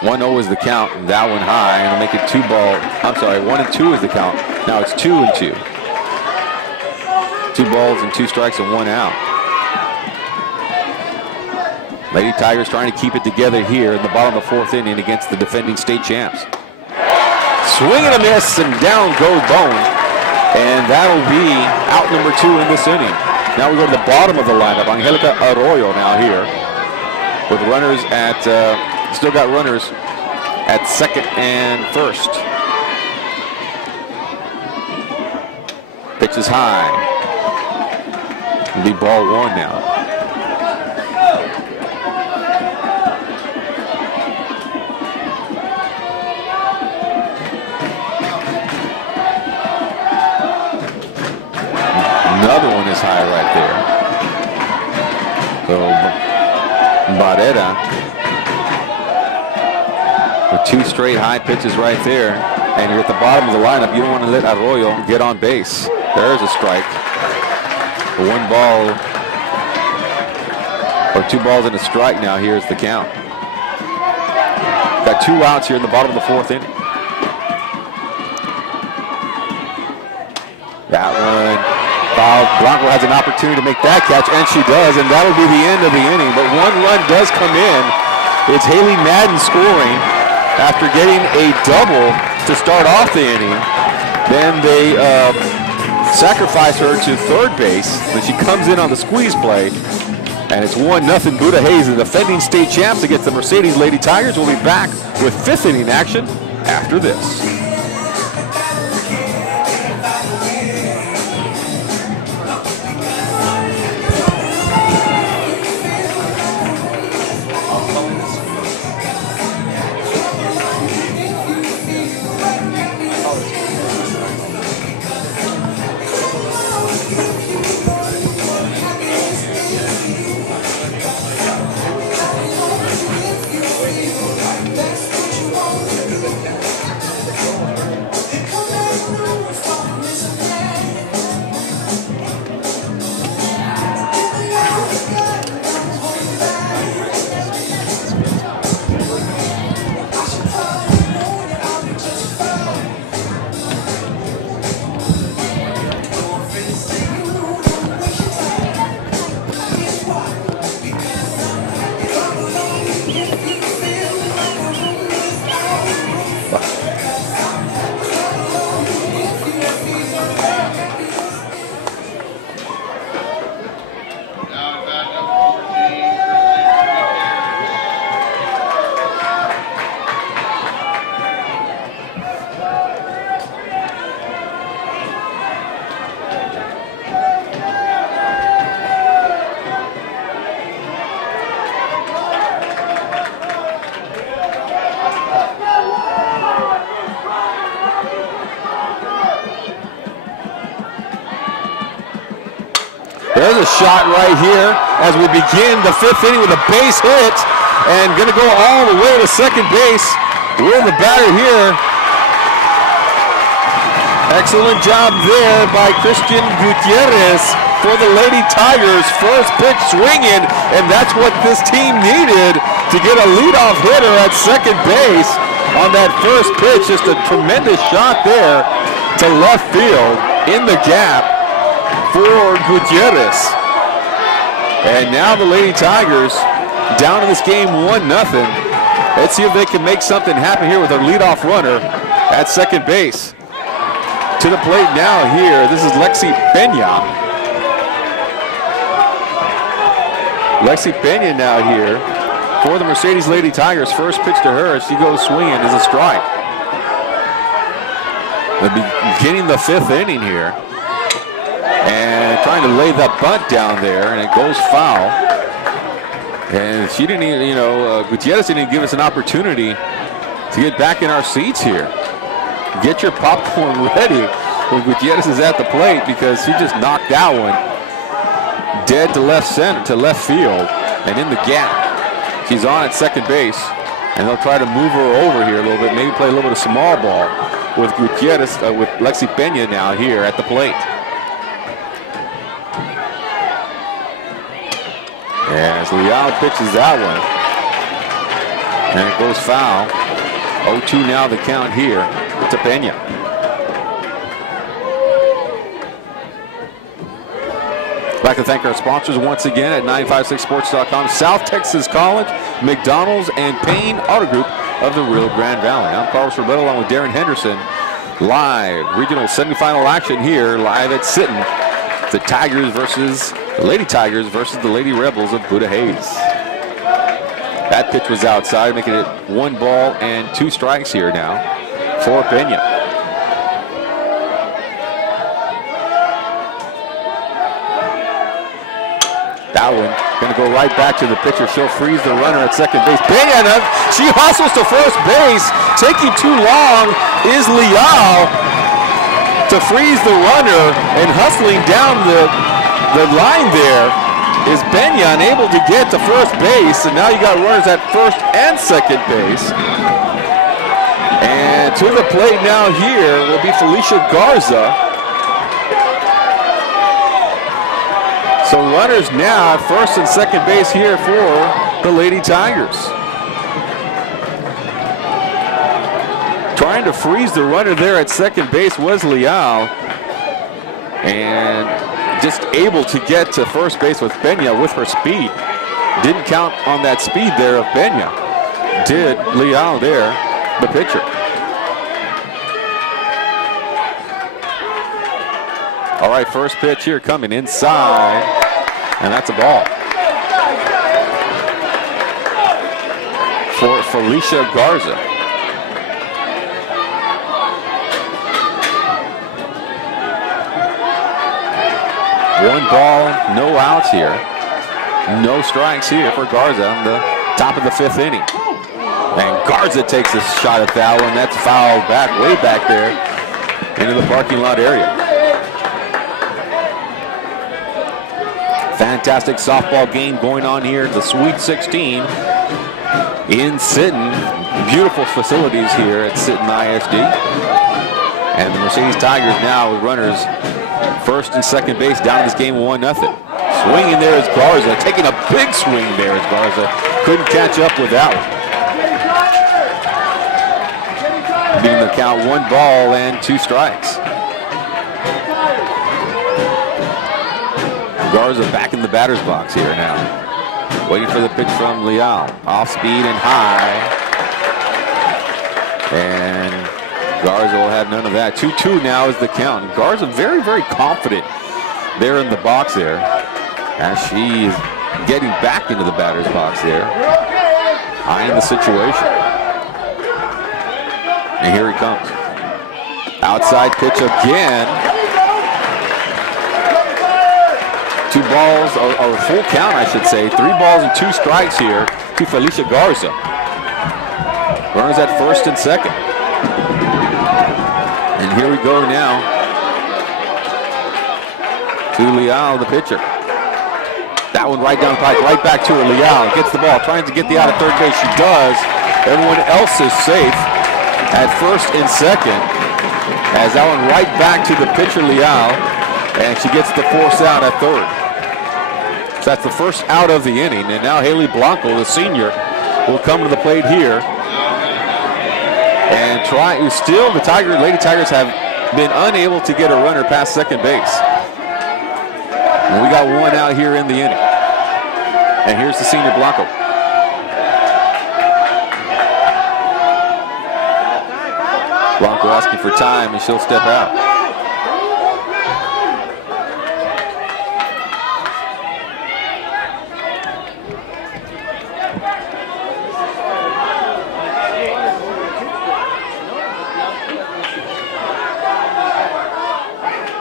1-0 is the count, and that one high, and it'll make it 2 ball. I'm sorry, 1-2 is the count. Now it's 2-2. 2 balls and 2 strikes and 1 out. Lady Tigers trying to keep it together here in the bottom of the 4th inning against the defending state champs. Swing and a miss, and down goes Bone. And that'll be out number 2 in this inning. Now we go to the bottom of the lineup. Angelica Arroyo now here with runners at, still got runners at 2nd and 1st. Pitch is high. It'll be ball 1 now. Another one is high right there. So Barrera with 2 straight high pitches right there. And you're at the bottom of the lineup. You don't want to let Arroyo get on base. There's a strike. 1 ball or 2 balls and a strike now. Here's the count. Got 2 outs here in the bottom of the 4th inning. That one. Blanco has an opportunity to make that catch, and she does, and that'll be the end of the inning. But 1 run does come in. It's Haley Madden scoring after getting a double to start off the inning. Then they sacrifice her to 3rd base, but she comes in on the squeeze play, and it's 1-0 Buda Hayes, the defending state champs against the Mercedes Lady Tigers. We'll be back with 5th inning action after this. There's a shot right here as we begin the 5th inning with a base hit, and going to go all the way to 2nd base with the batter here. Excellent job there by Christian Gutierrez for the Lady Tigers. First pitch swinging, and that's what this team needed to get a leadoff hitter at 2nd base on that first pitch. Just a tremendous shot there to left field in the gap for Gutierrez. And now the Lady Tigers down in this game 1-0. Let's see if they can make something happen here with a leadoff runner at 2nd base. To the plate now here, this is Lexi Pena. Lexi Pena now here for the Mercedes Lady Tigers. First pitch to her, she goes swinging, is a strike. The beginning of the 5th inning here. And trying to lay that bunt down there, and it goes foul. And she didn't even, Gutierrez didn't give us an opportunity to get back in our seats here. Get your popcorn ready when Gutierrez is at the plate, because he just knocked that one dead to left center, to left field, and in the gap. She's on at 2nd base, and they'll try to move her over here a little bit, maybe play a little bit of small ball with Gutierrez, with Lexi Pena now here at the plate. As Leal pitches that one, and it goes foul. 0-2 now the count here to Pena. I'd like to thank our sponsors once again at 956sports.com, South Texas College, McDonald's, and Payne Auto Group of the Rio Grande Valley. I'm Carlos Roberto along with Darren Henderson. Live regional semifinal action here, live at Sitten. The Tigers versus the Lady Tigers versus the Lady Rebels of Buda Hayes. That pitch was outside, making it 1 ball and 2 strikes here now for Pena. That one going to go right back to the pitcher. She'll freeze the runner at second base. Pena, she hustles to first base. Taking too long is Leal to freeze the runner, and hustling down the line there is Benya, unable to get to first base, and now you got runners at first and second base. And to the plate now here will be Felicia Garza. So runners now at first and second base here for the Lady Tigers. Trying to freeze the runner there at second base was Leal, and just able to get to first base with Benya with her speed. Didn't count on that speed there of Benya. Did Leal there, the pitcher. All right, first pitch here coming inside, and that's a ball for Felicia Garza. One ball, no outs here. No strikes here for Garza on the top of the 5th inning. And Garza takes a shot at that one. That's fouled back, way back there into the parking lot area. Fantastic softball game going on here. The Sweet 16 in Sitten. Beautiful facilities here at Sitten ISD. And the Mercedes Tigers now with runners first and second base down in this game 1-0. Swinging there is Garza. Taking a big swing there is Garza. Couldn't catch up with that one. Beating the count 1 ball and 2 strikes. Garza back in the batter's box here now. Waiting for the pitch from Leal. Off speed and high. And Garza will have none of that. 2-2 now is the count. And Garza very, very confident there in the box there as she is getting back into the batter's box there. Eyeing the situation. And here he comes. Outside pitch again. 2 balls, or a full count I should say. 3 balls and 2 strikes here to Felicia Garza. Runners at first and second. And here we go now to Leal, the pitcher. That one right down the pipe, right back to her. Leal gets the ball, trying to get the out of third base. She does. Everyone else is safe at first and second. As that one right back to the pitcher, Leal, and she gets the force out at third. So that's the first out of the inning. And now Haley Blanco, the senior, will come to the plate here. And still the Lady Tigers have been unable to get a runner past second base. And we got 1 out here in the inning. And here's the senior Blanco. Blanco asking for time, and she'll step out.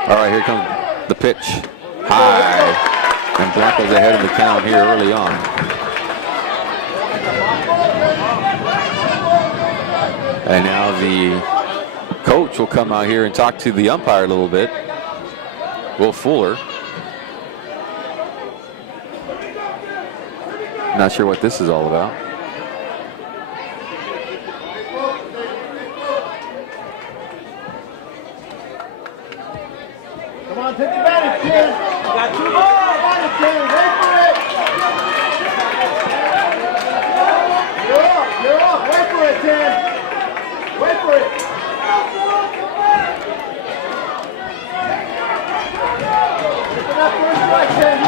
All right, here comes the pitch. High. And Blanco's ahead of the count here early on. And now the coach will come out here and talk to the umpire a little bit. Will Fuller. Not sure what this is all about. Come on, take advantage, kid. You got 2 balls. Wait for it. You're up. Wait for it, Tim. Wait for it. Wait for that first strike, Tim.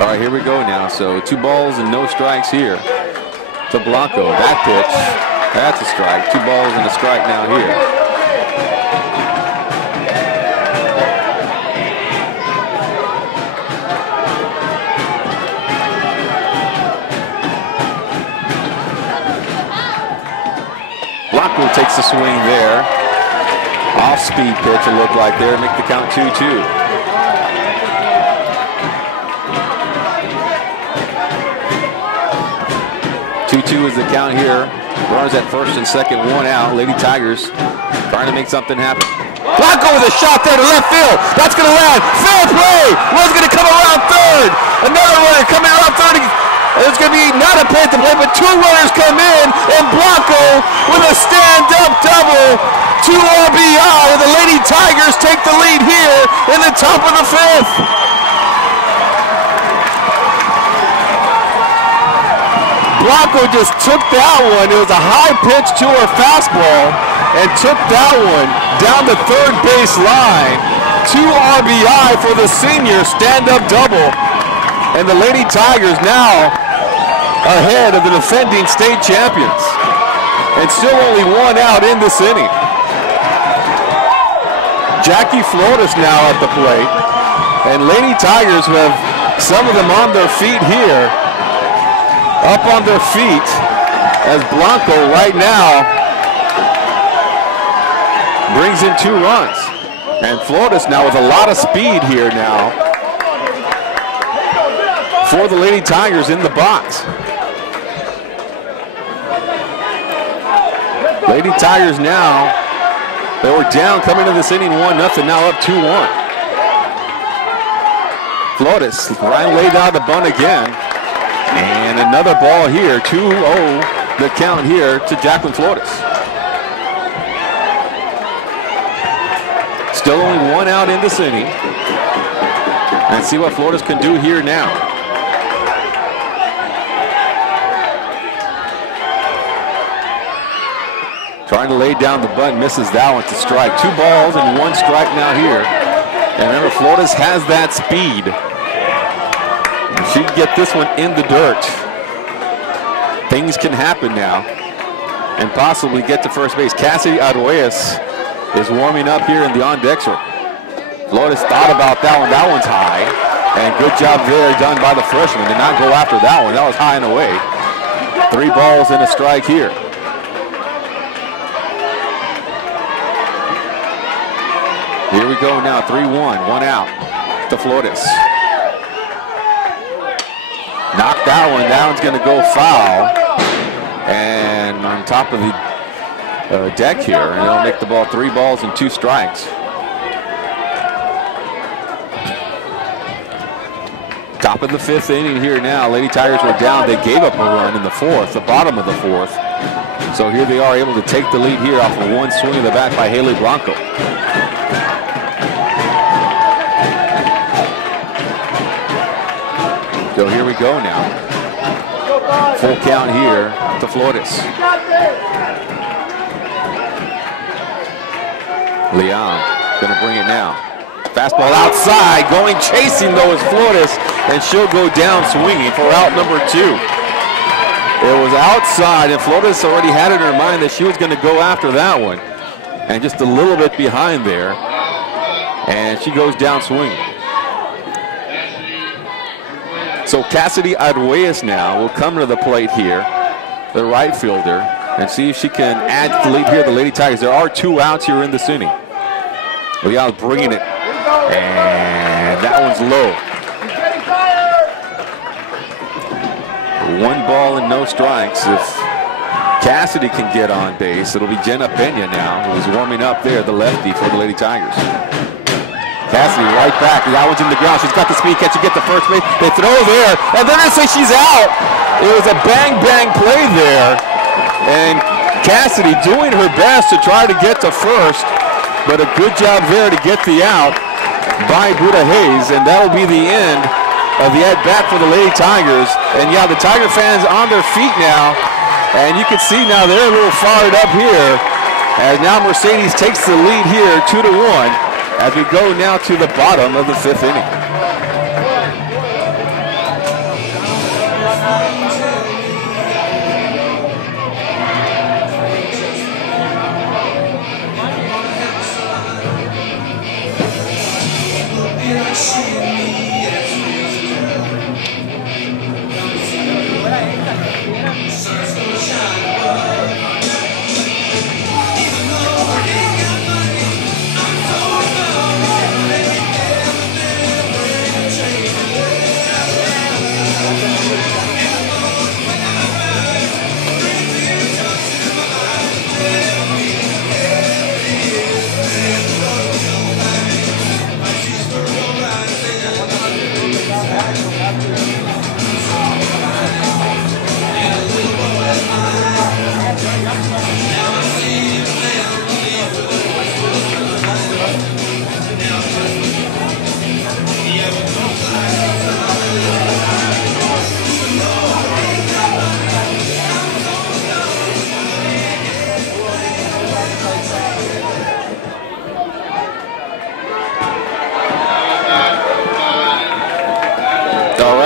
All right, here we go now. So 2 balls and no strikes here to Blanco. That pitch, that's a strike. 2 balls and a strike now here. Blanco takes the swing there. Off-speed pitch, it looked like there. Make the count 2-2. 2-2 is the count here. Runners at first and second, 1 out. Lady Tigers trying to make something happen. Blanco with a shot there to left field. That's going to land. Fair play. One's going to come around third. Another runner coming around third. It's going to be not a play at the plate, but 2 runners come in, and Blanco with a stand-up double. 2 RBI. The Lady Tigers take the lead here in the top of the 5th. Blanco just took that one. It was a high pitch to her fastball and took that one down the third base line. 2 RBI for the senior stand-up double. And the Lady Tigers now ahead of the defending state champions. And still only 1 out in this inning. Jackie Flores now at the plate. And Lady Tigers who have some of them on their feet here. Up on their feet as Blanco right now brings in 2 runs. And Flores now with a lot of speed here now for the Lady Tigers in the box. Lady Tigers now, they were down coming to this inning 1-0, now up 2-1. Flores, Ryan laid out the bunt again. And another ball here, 2-0 the count here to Jacqueline Flores. Still only 1 out in this inning. And see what Flores can do here now. Trying to lay down the bunt, misses that one to strike. 2 balls and 1 strike now here. And remember, Flores has that speed. She can get this one in the dirt. Things can happen now and possibly get to first base. Cassidy Arguelles is warming up here in the on-deck circle. Flores thought about that one. That one's high. And good job there done by the freshman. Did not go after that one. That was high and away. 3 balls and a strike here. Here we go now, 3-1, 1 out to Flores. Knocked that one. That one's going to go foul. And on top of the deck here, and it'll make the ball 3 balls and 2 strikes. Top of the 5th inning here now. Lady Tigers were down. They gave up a run in the 4th, the bottom of the 4th. So here they are able to take the lead here off of 1 swing of the bat by Haley Blanco. So here we go now. Full count here to Flores. Leon gonna bring it now. Fastball outside, going chasing though is Flores, and she'll go down swinging for out number 2. It was outside, and Flores already had it in her mind that she was gonna go after that one. And just a little bit behind there, and she goes down swinging. So Cassidy Arguelles now will come to the plate here, the right fielder, and see if she can add to the lead here, the Lady Tigers. There are 2 outs here in this inning. Leon's bringing it, and that one's low. 1 ball and no strikes. If Cassidy can get on base, it'll be Jenna Pena now, who's warming up there, the lefty for the Lady Tigers. Cassidy right back. That one's in the ground. She's got the speed. Can she get to first base? They throw there, and then they say she's out. It was a bang-bang play there. And Cassidy doing her best to try to get to first, but a good job there to get the out by Buda Hayes, and that'll be the end of the at-bat for the Lady Tigers. And yeah, the Tiger fans on their feet now, and you can see now they're a little fired up here, as now Mercedes takes the lead here 2-1. as we go now to the bottom of the 5th inning.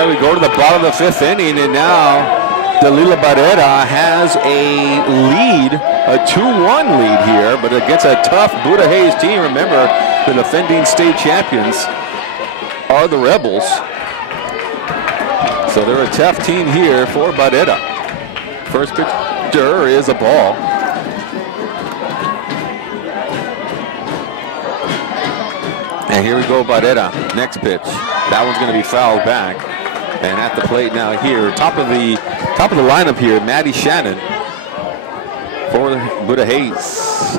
We go to the bottom of the 5th inning, and now Dalila Barrera has a lead, a 2-1 lead here, but against a tough Buda Hayes team. Remember, the defending state champions are the Rebels. So they're a tough team here for Barrera. First pitch to her is a ball. And here we go, Barrera. Next pitch. That one's going to be fouled back. And at the plate now here, top of the lineup here, Maddie Shannon for Buda Hayes.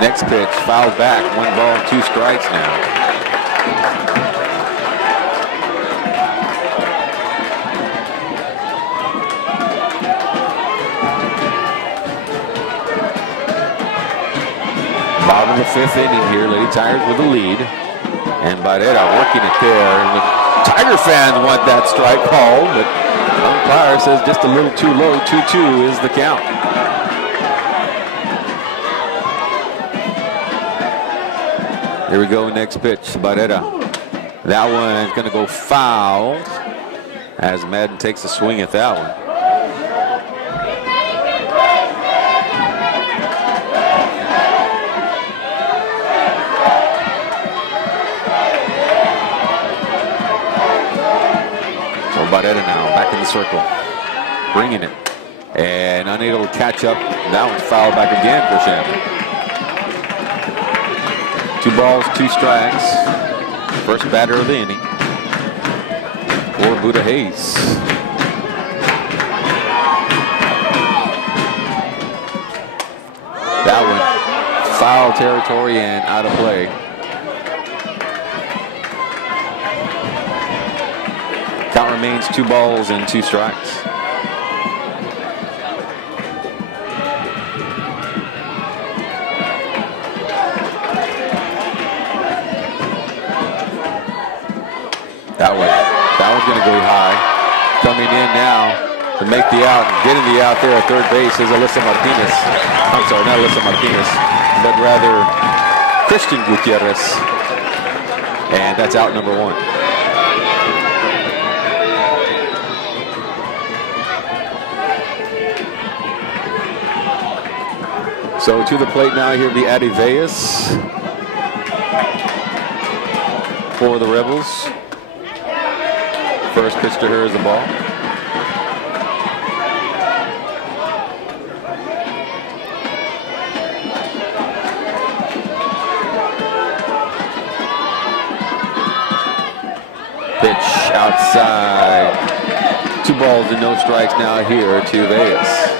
Next pitch, fouled back. 1 ball and 2 strikes now. Bottom of the 5th inning here, Lady Tigers with the lead. And Barrera working it there. And the Tiger fans want that strike called, but umpire says just a little too low. 2-2 is the count. Here we go, next pitch, Barrera. That one is going to go foul as Madden takes a swing at that one. Barrera now back in the circle, bringing it, and unable to catch up. That one's fouled back again for Shannon. 2 balls, 2 strikes. First batter of the inning for Buda Hayes. That one foul territory and out of play. Count remains 2 balls and 2 strikes. That one's going to go high. Coming in now to make the out, getting the out there at third base is Alyssa Martinez. I'm sorry, not Alyssa Martinez, but rather Christian Gutierrez. And that's out number 1. So to the plate now, here be Addie Veas for the Rebels. First pitch to her is the ball. Pitch outside. 2 balls and no strikes now here to Veas.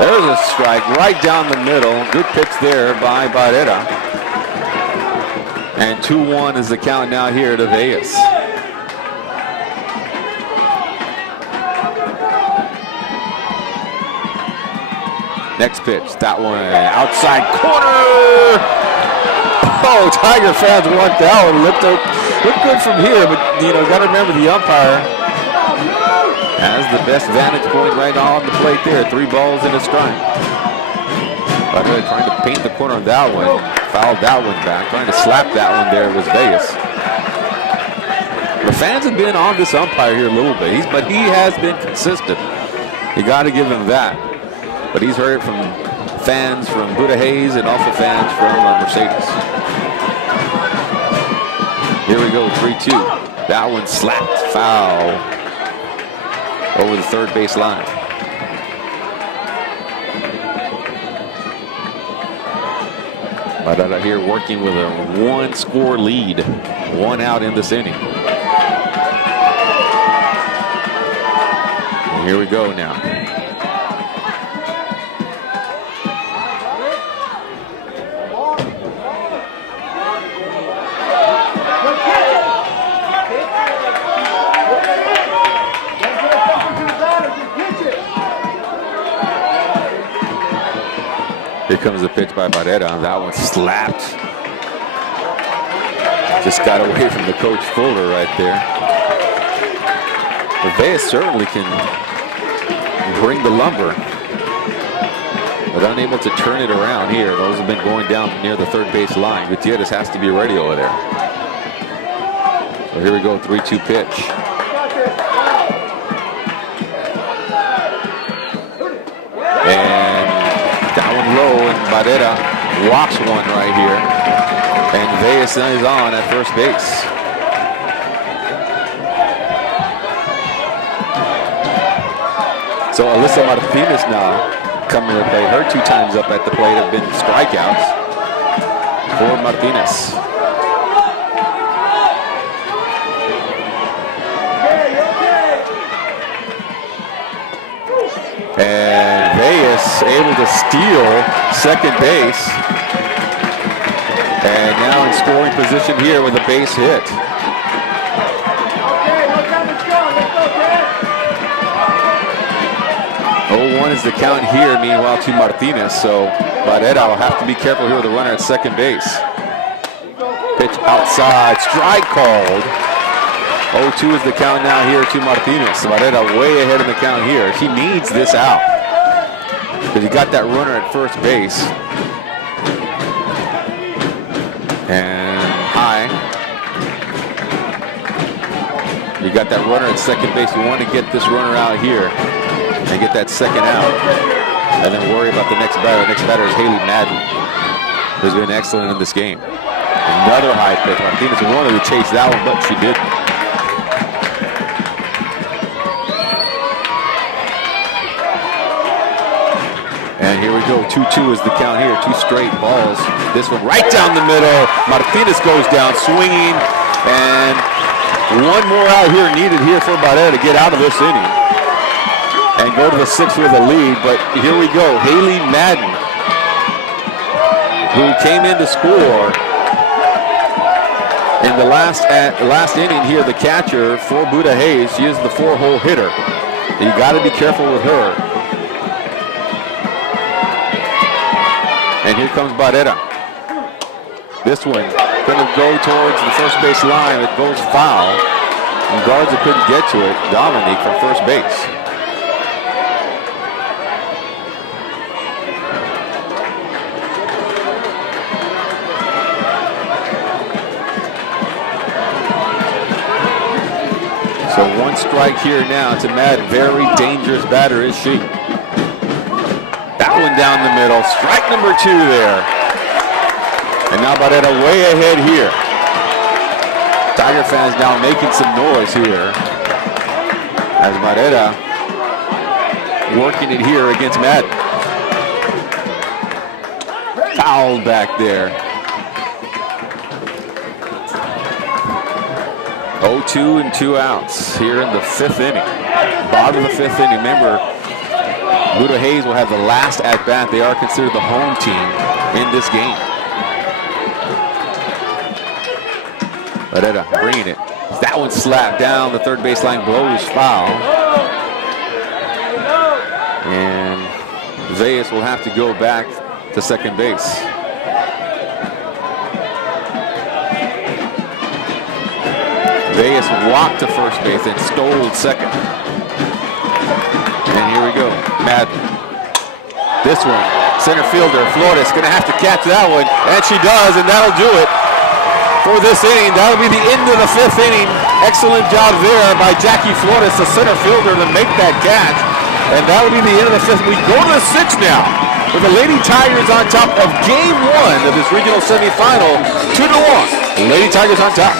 There's a strike right down the middle. Good pitch there by Barrera. And 2-1 is the count now here to Veas. Next pitch, that one outside corner. Oh, Tiger fans want that one. Looked good from here, but got to remember the umpire has the best vantage point right on the plate there. 3 balls and a strike. But trying to paint the corner on that one, fouled that one back. Trying to slap that one there was Vegas. The fans have been on this umpire here a little bit, but he has been consistent. You got to give him that. But he's heard it from fans from Buda Hayes and also fans from Mercedes. Here we go, 3-2. That one slapped, foul over the third base line. Buda here working with a 1-score lead, 1 out in this inning. And here we go now. Here comes the pitch by Buda. That one slapped. Just got away from the coach Fuller right there. Vegas certainly can bring the lumber, but unable to turn it around here. Those have been going down near the third base line. Gutierrez has to be ready over there. So here we go, 3-2 pitch. And down low, and Buda walks one right here. And Vegas is on at first base. So Alyssa Martinez now coming to play. Her 2 times up at the plate have been strikeouts for Martinez. And Vegas able to steal second base. And now in scoring position here with a base hit. 0-1 is the count here, meanwhile, to Martinez. So Buda will have to be careful here with the runner at second base. Pitch outside, strike called. 0-2 is the count now here to Martinez. So Buda way ahead in the count here. He needs this out because he got that runner at first base. And high. You got that runner at second base. You want to get this runner out here and get that second out, and then worry about the next batter. The next batter is Haley Madden, who's been excellent in this game. Another high pitch. Martinez wanted to chase that one, but she didn't. And here we go, 2-2 is the count here, 2 straight balls. This one right down the middle. Martinez goes down swinging, and one more out here needed here for Buda to get out of this inning and go to the 6th with a lead. But here we go, Haley Madden, who came in to score in the last inning here, the catcher for Buda Hayes. She is the 4-hole hitter. You got to be careful with her. And here comes Buda. This one gonna go towards the first base line. It goes foul. And Garza couldn't get to it. Dominique from first base. So 1 strike here now to Madden. Very dangerous batter is she. That one down the middle. Strike number 2 there. And now Buda way ahead here. Tiger fans now making some noise here as Buda working it here against Madden. Fouled back there. 0-2 and 2 outs here in the 5th inning. Bottom of the 5th inning. Remember, Buda Hayes will have the last at-bat. They are considered the home team in this game. Buda bringing it. That one slapped down the third baseline, blows foul. And Zayas will have to go back to second base. Zayas walked to first base and stole second. And here we go, Madden. This one, center fielder Flores going to have to catch that one, and she does, and that'll do it for this inning. That'll be the end of the 5th inning. Excellent job there by Jackie Flores, the center fielder, to make that catch. And that'll be the end of the 5th. We go to the 6th now, with the Lady Tigers on top of Game 1 of this regional semifinal, 2-1. Lady Tigers on top.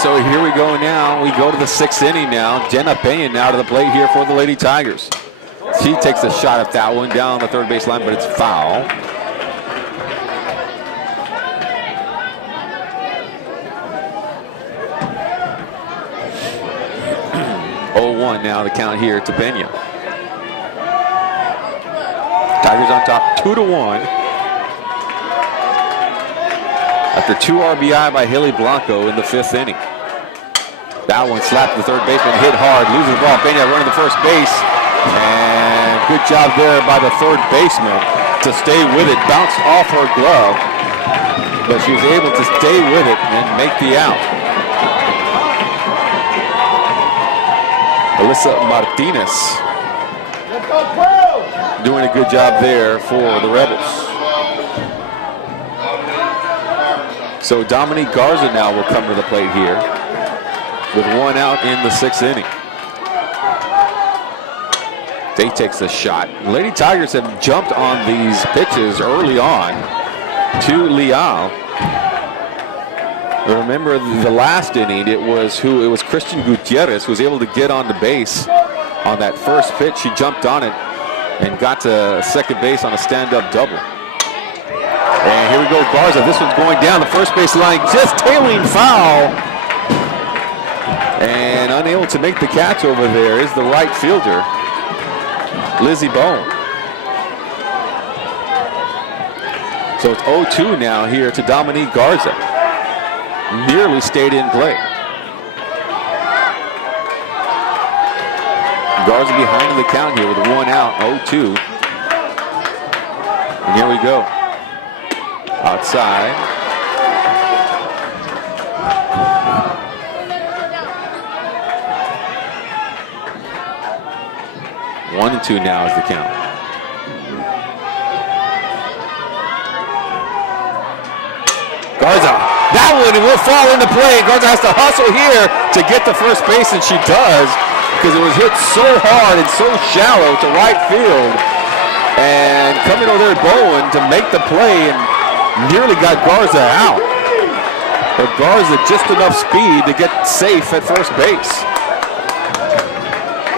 So here we go now. We go to the 6th inning now. Jenna Payne now to the plate here for the Lady Tigers. She takes a shot at that one down the third base line, but it's foul. (0-1) now the count here to Pena. Tigers on top 2-1. After 2 RBI by Haley Blanco in the 5th inning. That one slapped the third baseman, hit hard, loses the ball. Pena running the first base. And good job there by the third baseman to stay with it. Bounced off her glove, but she was able to stay with it and make the out. Alyssa Martinez doing a good job there for the Rebels. So Dominique Garza now will come to the plate here with 1 out in the 6th inning. They takes the shot. Lady Tigers have jumped on these pitches early on to Leal. Remember the last inning, it was Christian Gutierrez who was able to get on the base on that first pitch. She jumped on it and got to second base on a stand-up double. And here we go, Garza. This one's going down the first base line, just tailing foul. And unable to make the catch over there is the right fielder, Lizzie Bone. So it's 0-2 now here to Dominique Garza. Nearly stayed in play. Garza behind the count here with 1 out, 0-2. And here we go. Outside. One and 2 now is the count. Garza, that one will fall into play. Garza has to hustle here to get to first base, and she does, because it was hit so hard and so shallow to right field. And coming over there, Bowen to make the play and nearly got Garza out. But Garza just enough speed to get safe at first base.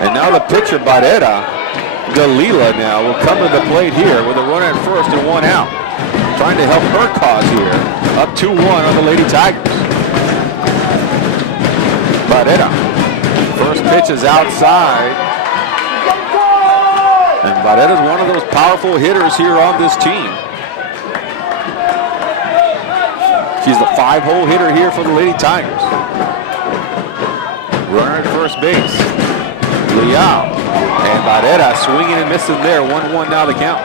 And now the pitcher, Barrera, Galila now will come to the plate here with a runner at first and one out. Trying to help her cause here. Up 2-1 on the Lady Tigers. Barrera. First pitch is outside. And Barrera is one of those powerful hitters here on this team. She's the 5-hole hitter here for the Lady Tigers. Runner at first base. Leal. And Barrera swinging and missing there. 1-1 now the count.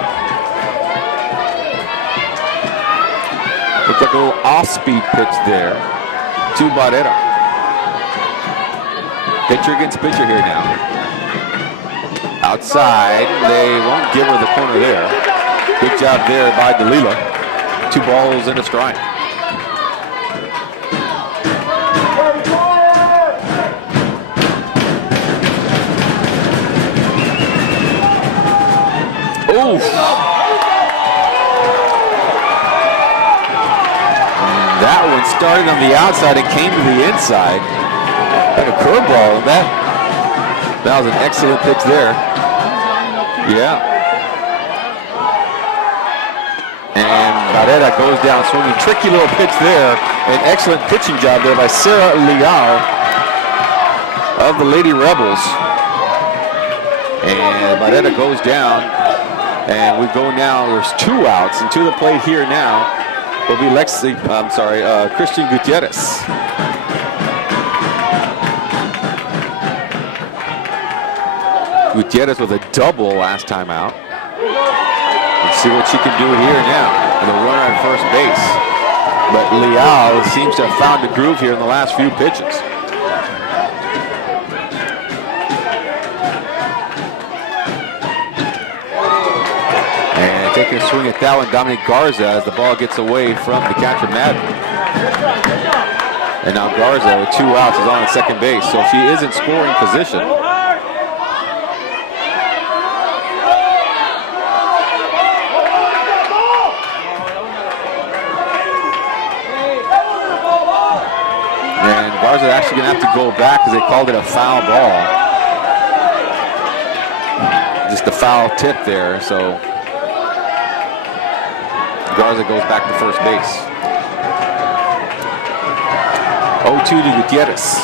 Looks like a little off-speed pitch there to Barrera. Pitcher against pitcher here now. Outside. They won't give her the corner there. Good job there by Galila. 2 balls and a strike. Oof. That one started on the outside and came to the inside. Like a curveball. That was an excellent pitch there. Yeah. And Barrera goes down swinging. Tricky little pitch there. An excellent pitching job there by Sarah Leal of the Lady Rebels. And Barrera goes down. And we go now, there's 2 outs, and to the plate here now will be Christian Gutierrez. Gutierrez with a double last time out. Let's see what she can do here now with a runner at first base. But Leal seems to have found a groove here in the last few pitches. Taking a swing at that one, Dominic Garza, as the ball gets away from the catcher, Madden. And now Garza with 2 outs is on at second base, so she is in scoring position. And Garza actually going to have to go back because they called it a foul ball. Just a foul tip there, so Garza goes back to first base. 0-2 to Gutierrez.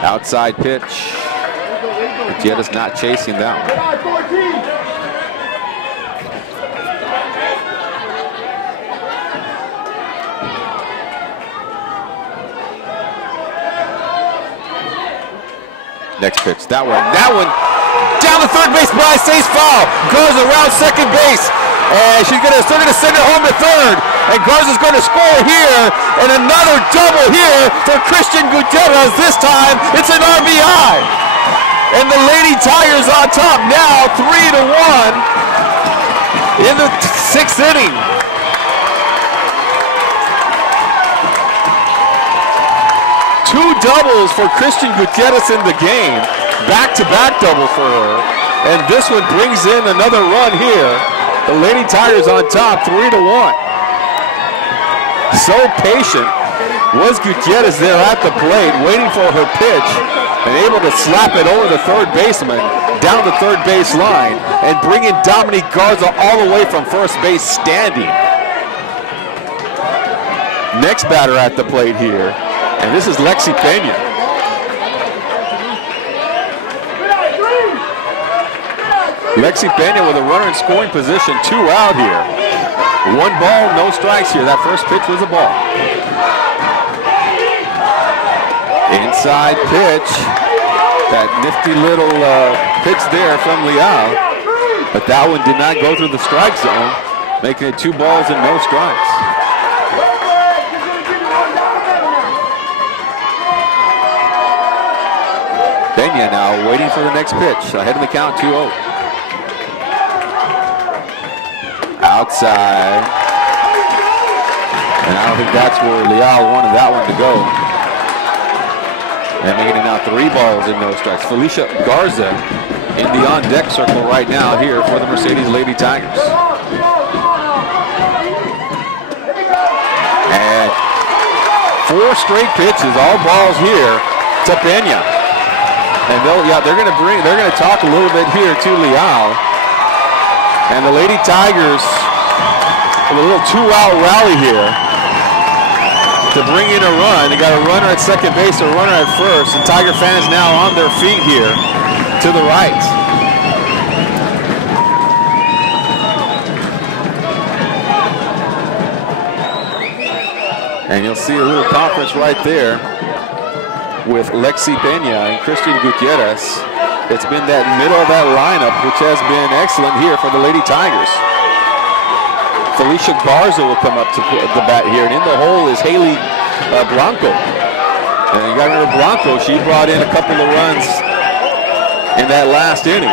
Outside pitch. Gutierrez not chasing that one. Next pitch. That one. Down the third base, Bryce stays foul. Goes around second base. And she's going to send it home to third. And Garza's going to score here. And another double here for Christian Gutierrez. This time, it's an RBI. And the Lady Tigers on top now, 3-1 in the 6th inning. Two doubles for Christian Gutierrez in the game. Back-to-back double for her. And this one brings in another run here. The Lady Tigers on top, 3-1. So patient was Gutierrez there at the plate, waiting for her pitch, and able to slap it over the third baseman, down the third base line, and bring in Dominique Garza all the way from first base standing. Next batter at the plate here, and this is Lexi Pena. Lexi Pena with a runner in scoring position, 2 out here. 1 ball, no strikes here. That first pitch was a ball. Inside pitch. That nifty little pitch there from Leal. But that one did not go through the strike zone, making it 2 balls and no strikes. Pena now waiting for the next pitch. Ahead of the count, 2-0. Outside. And I don't think that's where Leal wanted that one to go. And making it now 3 balls and no strikes. Felicia Garza in the on-deck circle right now here for the Mercedes Lady Tigers. 4 straight pitches, all balls here to Pena. And they're going to talk a little bit here to Leal. And the Lady Tigers, a little 2-out rally here to bring in a run. They got a runner at second base, a runner at first, and Tiger fans now on their feet here to the right. And you'll see a little conference right there with Lexi Pena and Christian Gutierrez. It's been that middle of that lineup, which has been excellent here for the Lady Tigers. Felicia Garza will come up to the bat here, and in the hole is Haley Blanco. And you got to remember Blanco, she brought in a couple of runs in that last inning,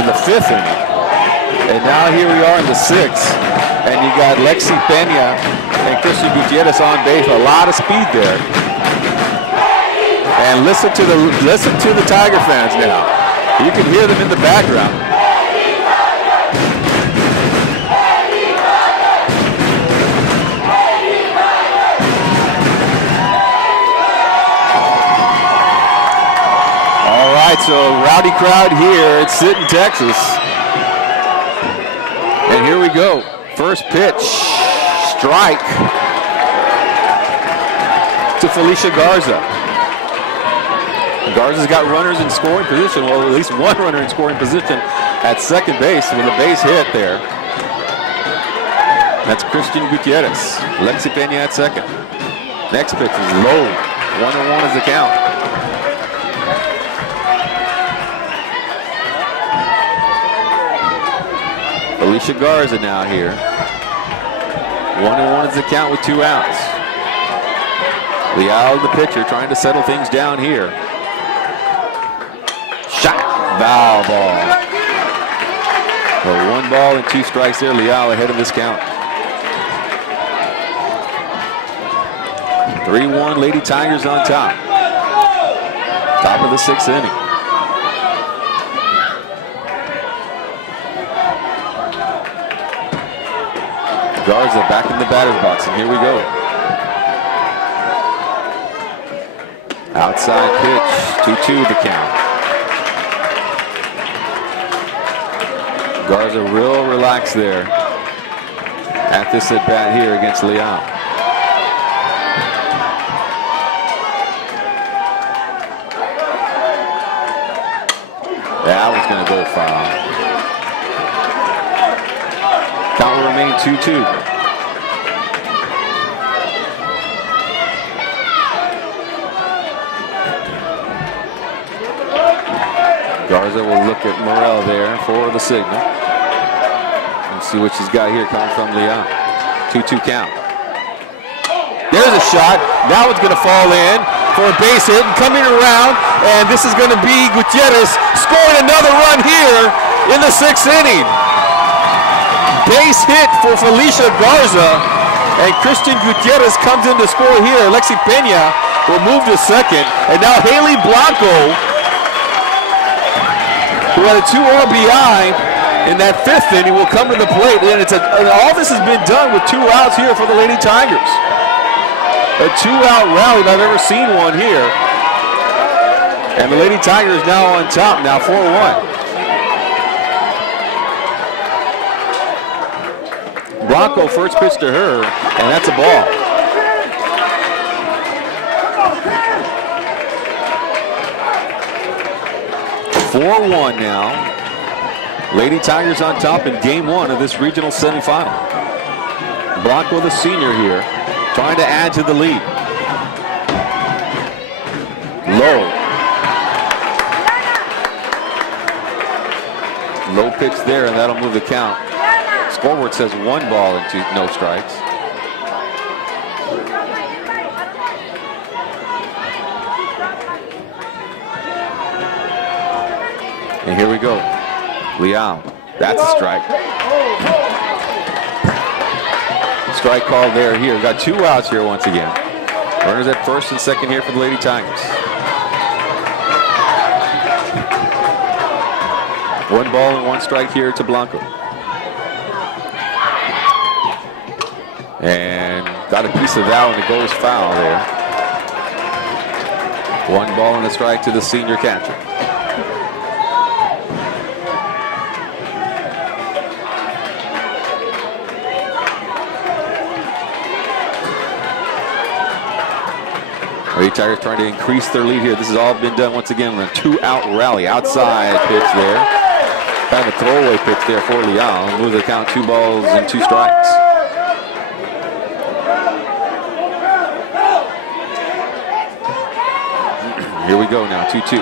in the 5th inning. And now here we are in the 6th, and you got Lexi Pena and Christian Gutierrez on base. A lot of speed there. And listen to the Tiger fans now. You can hear them in the background. All right, so rowdy crowd here at Sinton, Texas. And here we go. First pitch, strike to Felicia Garza. Garza's got runners in scoring position, well, at least one runner in scoring position at second base with a base hit there. That's Christian Gutierrez. Lexi Pena at second. Next pitch is low. 1-1 is the count. Felicia Garza now here. 1-1 is the count with 2 outs. Leal, the pitcher, trying to settle things down here. Shot, foul ball. So 1 ball and 2 strikes there. Leal ahead of this count. 3-1, Lady Tigers on top. Top of the 6th inning. Garza back in the batter's box, and here we go. Outside pitch, 2-2 the count. Garza real relaxed there at this at bat here against Leal. That was going to go foul. Count will remain 2-2. Garza will look at Morel there for the signal. And see what she's got here coming from Leal. 2-2 count. There's a shot. That one's going to fall in for a base hit. And coming around, and this is going to be Gutierrez scoring another run here in the 6th inning. Base hit for Felicia Garza, and Christian Gutierrez comes in to score here. Lexi Pena will move to second, and now Haley Blanco, who had a 2 RBI in that 5th inning, will come to the plate, and all this has been done with 2 outs here for the Lady Tigers. A 2-out rally if I've ever seen one here, and the Lady Tigers now on top, now 4-1. Blanco first pitch to her, and that's a ball. (4-1) now. Lady Tigers on top in game 1 of this regional semifinal. Blanco, the senior here, trying to add to the lead. Low pitch there, and that'll move the count. Scoreboard says 1 ball and 2 no strikes. And here we go. Leal, that's a strike. Strike call there here. Got 2 outs here once again. Runners at first and second here for the Lady Tigers. 1 ball and 1 strike here to Blanco. And got a piece of that when it goes foul there. 1 ball and a strike to the senior catcher. Lady Tigers trying to increase their lead here. This has all been done once again with a 2-out rally. Outside pitch there. Kind of a throwaway pitch there for Leal. Move the count 2 balls and 2 strikes. Here we go now, 2-2.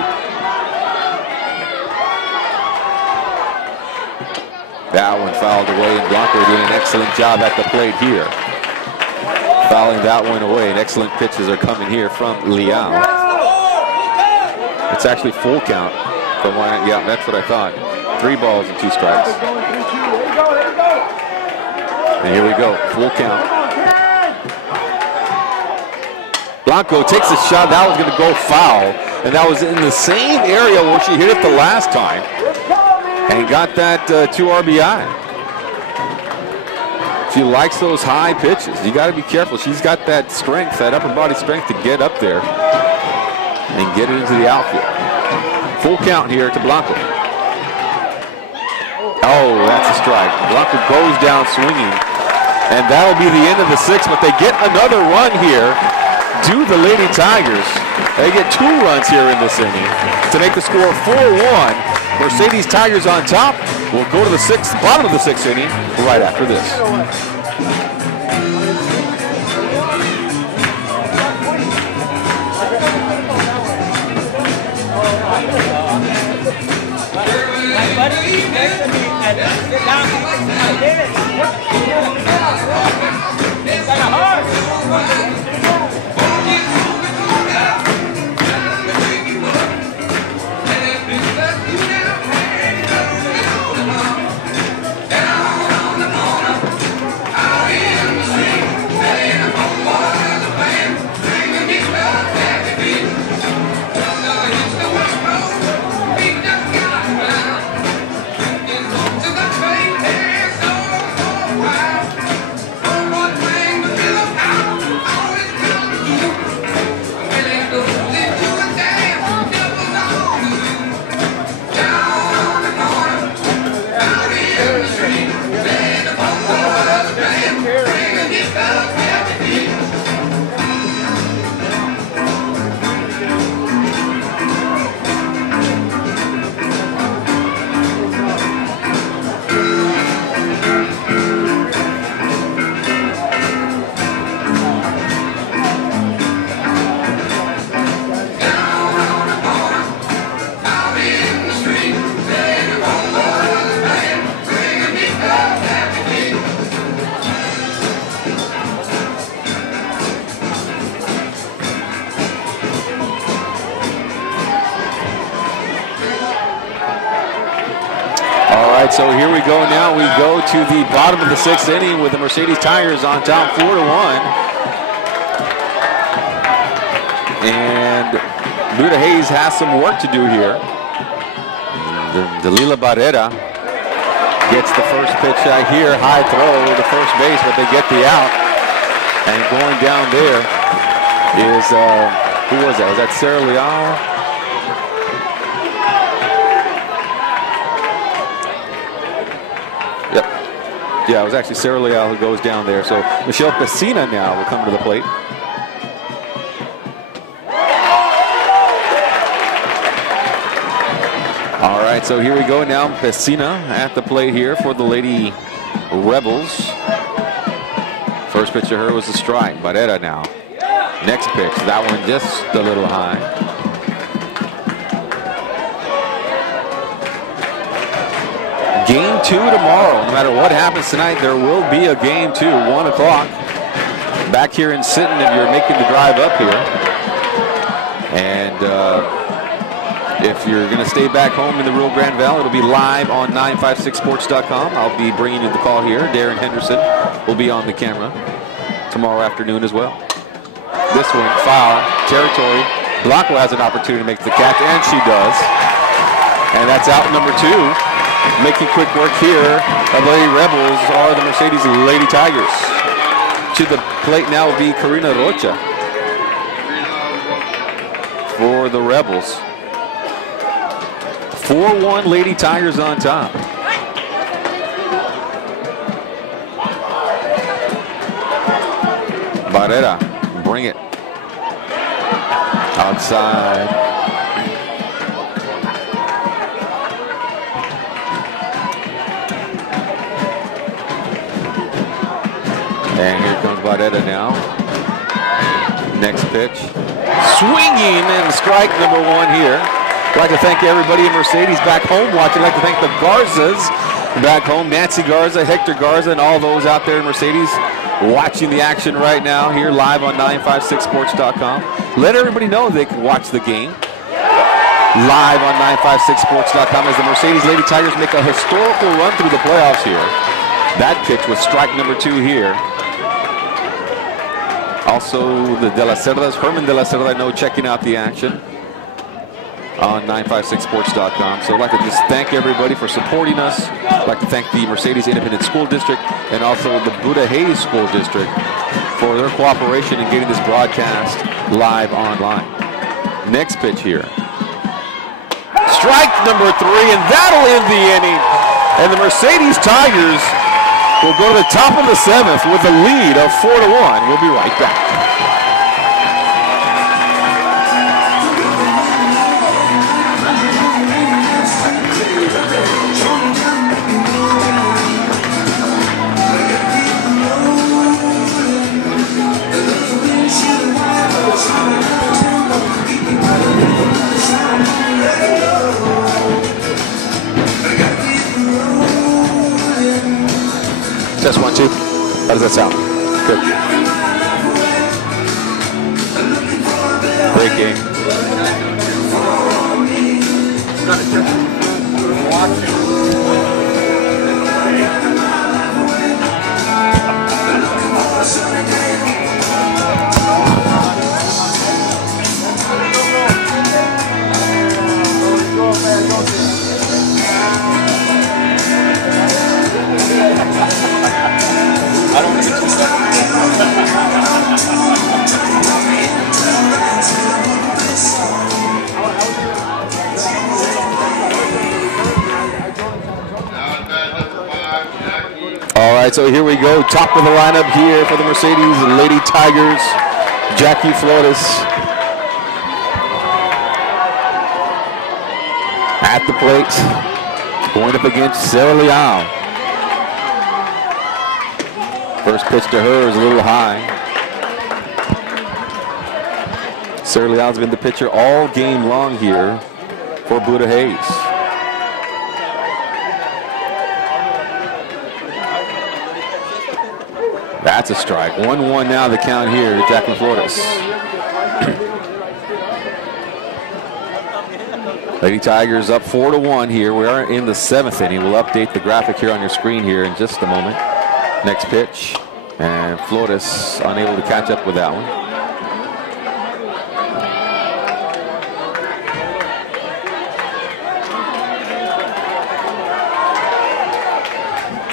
That one fouled away, and Blanco doing an excellent job at the plate here. Fouling that one away, and excellent pitches are coming here from Leal. It's actually full count. From one, yeah, that's what I thought. 3 balls and 2 strikes. And here we go, full count. Blanco takes a shot. That was going to go foul, and that was in the same area where she hit it the last time, and got that 2 RBI. She likes those high pitches. You got to be careful. She's got that strength, that upper body strength to get up there and get it into the outfield. Full count here to Blanco. Oh, that's a strike. Blanco goes down swinging, and that'll be the end of the 6th, but they get another run here. Do the Lady Tigers. They get 2 runs here in this inning to make the score 4-1. Mercedes Tigers on top. We'll go to the bottom of the 6th inning right after this. So here we go now. We go to the bottom of the 6th inning with the Mercedes Tigers on top 4-1. And Buda Hayes has some work to do here. Dalila Barrera gets the first pitch out here. High throw to first base, but they get the out. And going down there is, who was that? Was that Sarah Leal? Yeah, it was actually Sarah Leal who goes down there. So Michelle Pesina now will come to the plate. All right, so here we go now. Pesina at the plate here for the Lady Rebels. First pitch to her was a strike. Barrera now. Next pitch, that one just a little high. Game 2 tomorrow. No matter what happens tonight, there will be a game 2, 1 o'clock. Back here in Sinton if you're making the drive up here. And if you're going to stay back home in the Rio Grande Valley, it'll be live on 956sports.com. I'll be bringing you the call here. Darren Henderson will be on the camera tomorrow afternoon as well. This one, foul territory. Blanco has an opportunity to make the catch, and she does. And that's out number 2. Making quick work here of Lady Rebels are the Mercedes Lady Tigers. To the plate now will be Karina Rocha for the Rebels. 4-1 Lady Tigers on top. Barrera, bring it. Outside. And here comes Barrera now. Next pitch. Swinging and strike number 1 here. I'd like to thank everybody in Mercedes back home watching. I'd like to thank the Garzas back home. Nancy Garza, Hector Garza, and all those out there in Mercedes watching the action right now here live on 956sports.com. Let everybody know they can watch the game live on 956sports.com as the Mercedes Lady Tigers make a historical run through the playoffs here. That pitch was strike number 2 here. Also, the De La Cerdas, Herman De La Cerda, I know, checking out the action on 956sports.com. So I'd like to just thank everybody for supporting us. I'd like to thank the Mercedes Independent School District and also the Buda Hayes School District for their cooperation in getting this broadcast live online. Next pitch here. Strike number 3, and that'll end the inning. And the Mercedes Tigers will go to the top of the 7th with a lead of 4-1. We'll be right back. Test 1, 2. How does that sound? Good. Great game. I don't think it's All right, so here we go. Top of the lineup here for the Mercedes Lady Tigers. Jackie Flores at the plate, going up against Sarah Leal. First pitch to her is a little high. Sarah Leal has been the pitcher all game long here for Buda Hayes. That's a strike. 1-1 now the count here to Jackie Flores. Lady Tigers up 4-1 here. We are in the 7th inning. We'll update the graphic here on your screen here in just a moment. Next pitch, and Flores unable to catch up with that one.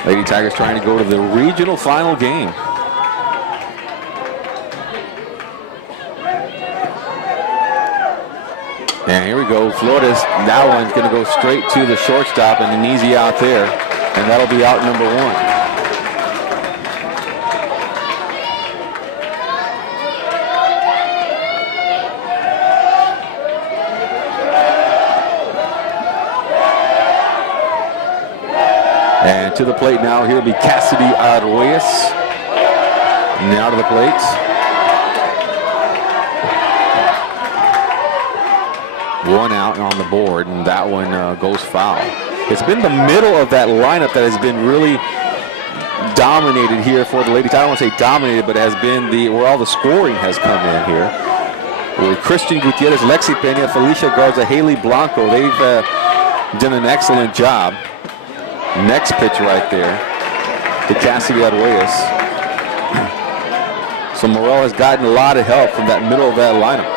Lady Tigers trying to go to the regional final game. And here we go, Flores. That one's going to go straight to the shortstop and an easy out there, and that'll be out number 1. And to the plate now, here will be Cassidy Arroyas. Now to the plate. One out on the board, and that one goes foul. It's been the middle of that lineup that has been really dominated here for the Ladies. I don't want to say dominated, but it has been where all the scoring has come in here. With Christian Gutierrez, Lexi Pena, Felicia Garza, Haley Blanco, they've done an excellent job. Next pitch right there to Cassidy Arroyas. So Morel has gotten a lot of help from that middle of that lineup.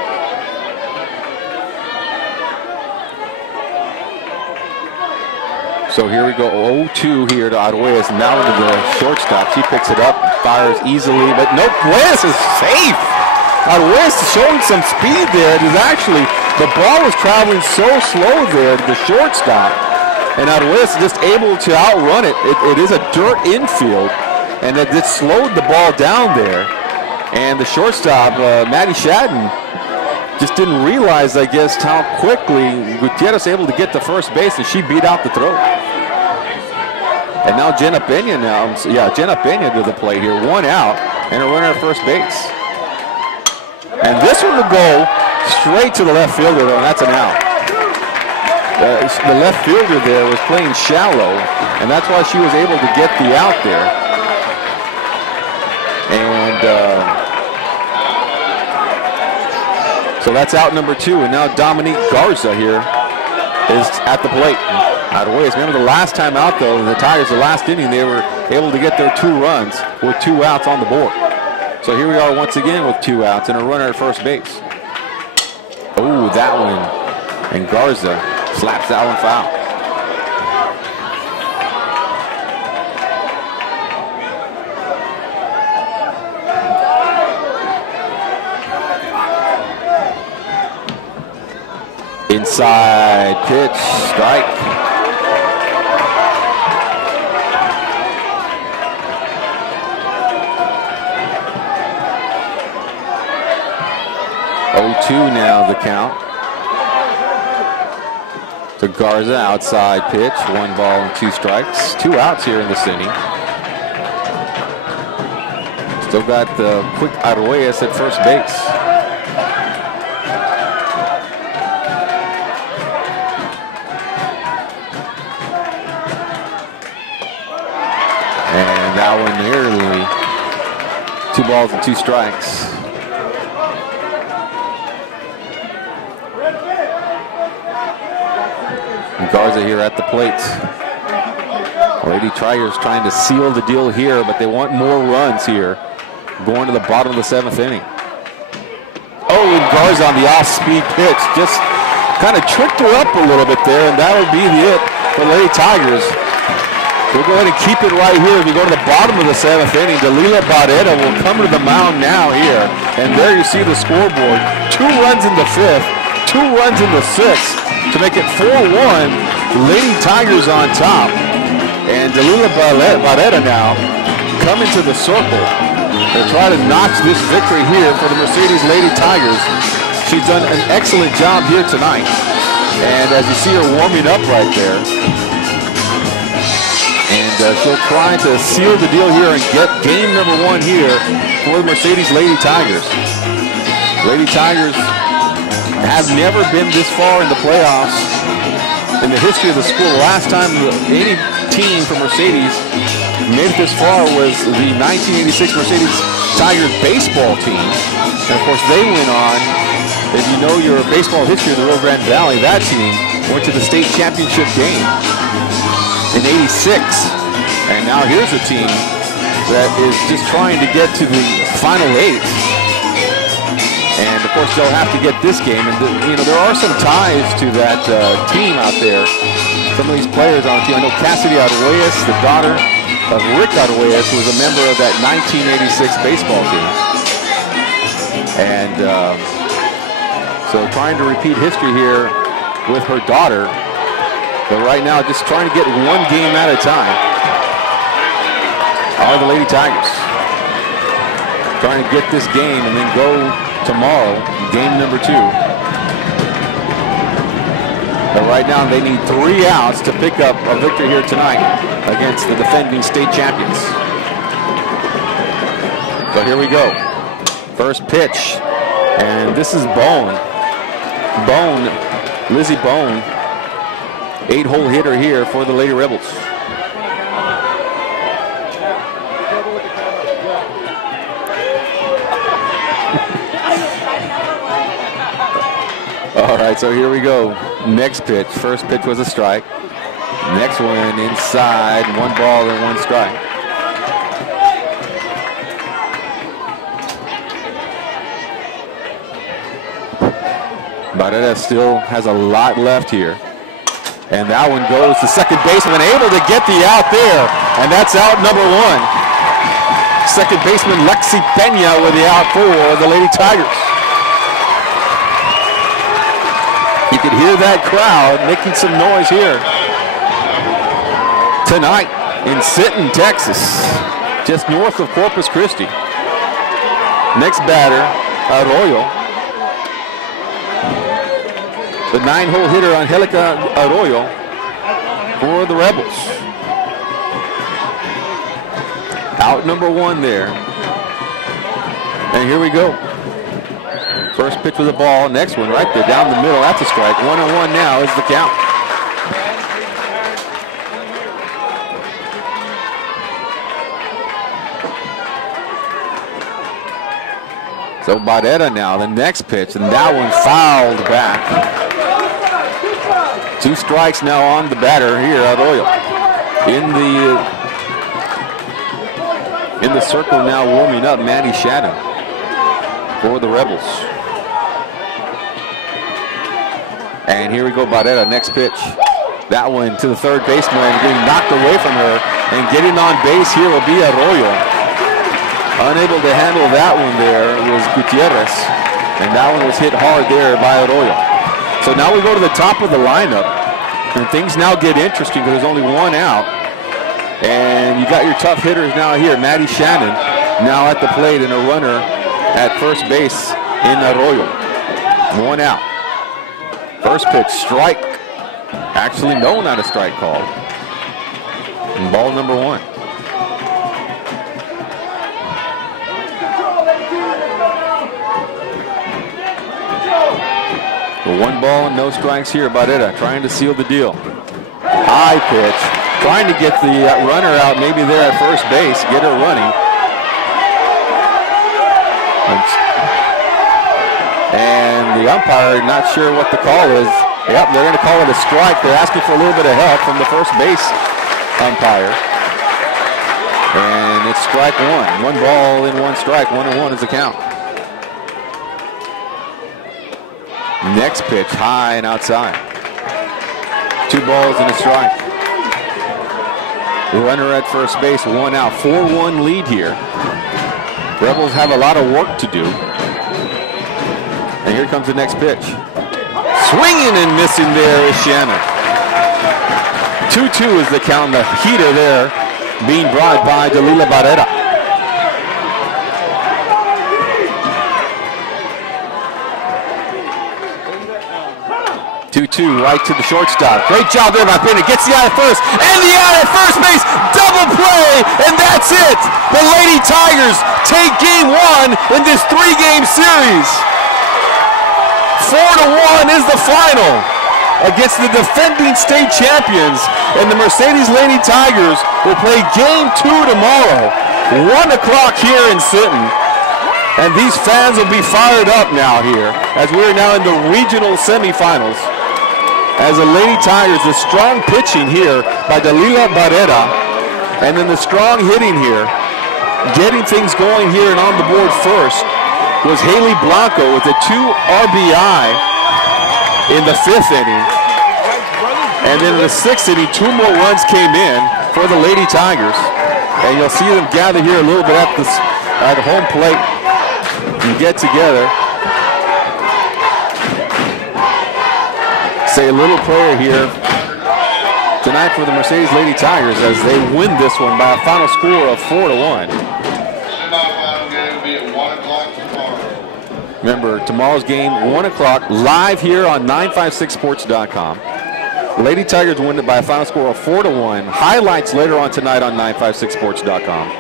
So here we go, 0-2 here to Arguelles, now into the shortstop. She picks it up, fires easily, but nope, Arguelles is safe. Arguelles showing some speed there. It is actually, the ball was traveling so slow there to the shortstop, and Arguelles is just able to outrun it. It is a dirt infield, and it just slowed the ball down there. And the shortstop, Maddie Shadden, just didn't realize, I guess, how quickly Gutierrez able to get to first base, and she beat out the throw. And now Jenna Pena Jenna Pena to the plate here. 1 out, and a runner at first base. And this one will go straight to the left fielder, though, and that's an out. The left fielder there was playing shallow, and that's why she was able to get the out there. And so that's out number 2, and now Dominique Garza here is at the plate. Arguelles. Remember the last time out, though, the Tigers, the last inning, they were able to get their 2 runs with 2 outs on the board. So here we are once again with 2 outs and a runner at first base. Oh, that one. And Garza slaps that one foul. Inside pitch, strike. Now the count to Garza, outside pitch, 1 ball and 2 strikes. 2 outs here in this inning. Still got the quick Arguelles at first base. And that one nearly 2 balls and 2 strikes. Garza here at the plate. Lady Tigers trying to seal the deal here, but they want more runs here going to the bottom of the 7th inning. Oh, and Garza on the off-speed pitch just kind of tricked her up a little bit there, and that would be it for Lady Tigers. We'll go ahead and keep it right here as we go to the bottom of the 7th inning. Dalila Barrera will come to the mound now here, and there you see the scoreboard. 2 runs in the 5th, 2 runs in the 6th. To make it 4-1, Lady Tigers on top. And Dalila Barrera now coming to the circle to try to notch this victory here for the Mercedes Lady Tigers. She's done an excellent job here tonight. And as you see her warming up right there. And she'll try to seal the deal here and get game number 1 here for the Mercedes Lady Tigers. Lady Tigers have never been this far in the playoffs in the history of the school. The last time any team from Mercedes made it this far was the 1986 Mercedes Tigers baseball team. And of course they went on, if you know your baseball history of the Rio Grande Valley, that team went to the state championship game in '86. And now here's a team that is just trying to get to the final 8. And of course they'll have to get this game, and you know there are some ties to that team out there. Some of these players on the team. I know Cassidy Arguelles, the daughter of Rick Arguelles, who was a member of that 1986 baseball team. And so trying to repeat history here with her daughter, but right now just trying to get 1 game at a time are the Lady Tigers. Trying to get this game and then go tomorrow, game number 2. But right now they need 3 outs to pick up a victory here tonight against the defending state champions. So here we go. First pitch, and this is Lizzie Bone, 8-hole hitter here for the Lady Rebels. All right, so here we go. Next pitch. First pitch was a strike. Next one inside, 1 ball and 1 strike. Barrera still has a lot left here. And that one goes to second baseman, able to get the out there. And that's out number 1. Second baseman Lexi Pena with the out for the Lady Tigers. You can hear that crowd making some noise here tonight in Sinton, Texas, just north of Corpus Christi. Next batter, Arroyo. The 9-hole hitter, Angelica Arroyo, for the Rebels. Out number 1 there. And here we go. First pitch with the ball, next one right there down the middle. That's a strike. 1-1 now is the count. So Barrera now, the next pitch, and that one fouled back. 2 strikes now on the batter here, Arroyo. In the circle now warming up, Maddie Shannon for the Rebels. And here we go, Barrera, next pitch. That one to the third baseman, getting knocked away from her, and getting on base here will be Arroyo. Unable to handle that one there was Gutierrez, and that one was hit hard there by Arroyo. So now we go to the top of the lineup, and things now get interesting because there's only 1 out. And you got your tough hitters now here. Maddie Shannon now at the plate, and a runner at first base in Arroyo. 1 out. First pitch, strike. Actually, no, not a strike call. And ball number 1. Well, 1 ball and no strikes here. Barrera trying to seal the deal. High pitch. Trying to get the runner out maybe there at first base. Get her running. And the umpire not sure what the call is. Yep, they're going to call it a strike. They're asking for a little bit of help from the first base umpire. And it's strike 1. 1 ball and 1 strike. 1-1 is the count. Next pitch, high and outside. 2 balls and a strike. The runner at first base, 1 out. 4-1 lead here. Rebels have a lot of work to do. And here comes the next pitch. Swinging and missing there is Shannon. 2-2 is the count. The heater there being brought by Dalila Barrera. 2-2 right to the shortstop. Great job there by Pena. Gets the out at first. And the out at first base. Double play. And that's it. The Lady Tigers take game 1 in this 3-game series. 4-1 is the final against the defending state champions. And the Mercedes Lady Tigers will play game 2 tomorrow. 1 o'clock here in Sinton. And these fans will be fired up now here as we're now in the regional semifinals. As the Lady Tigers, the strong pitching here by Dalila Barrera, and then the strong hitting here, getting things going here and on the board first, was Haley Blanco with a 2 RBI in the 5th inning. And then in the 6th inning, 2 more runs came in for the Lady Tigers. And you'll see them gather here a little bit at home plate and get together. Say a little prayer here tonight for the Mercedes Lady Tigers as they win this one by a final score of 4-1. Semifinal game will be at 1 o'clock tomorrow. Remember, tomorrow's game, 1 o'clock, live here on 956sports.com. Lady Tigers win it by a final score of 4-1. Highlights later on tonight on 956sports.com.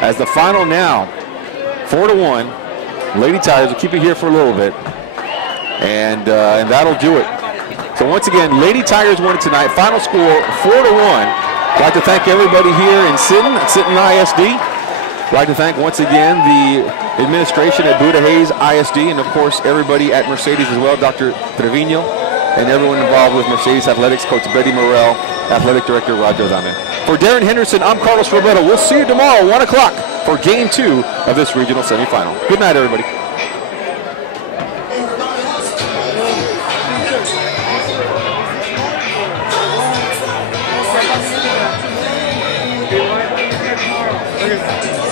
As the final now, 4-1. Lady Tigers will keep it here for a little bit, and that'll do it. So once again, Lady Tigers win it tonight. Final score 4-1. I'd like to thank everybody here in Sinton ISD. I'd like to thank once again the administration at Buda ISD, and of course everybody at Mercedes as well, Dr. Trevino, and everyone involved with Mercedes Athletics, Coach Betty Morrell, Athletic Director Roger Dame. For Darren Henderson, I'm Carlos Roberto. We'll see you tomorrow, 1 o'clock, for Game 2 of this regional semifinal. Good night, everybody. Look at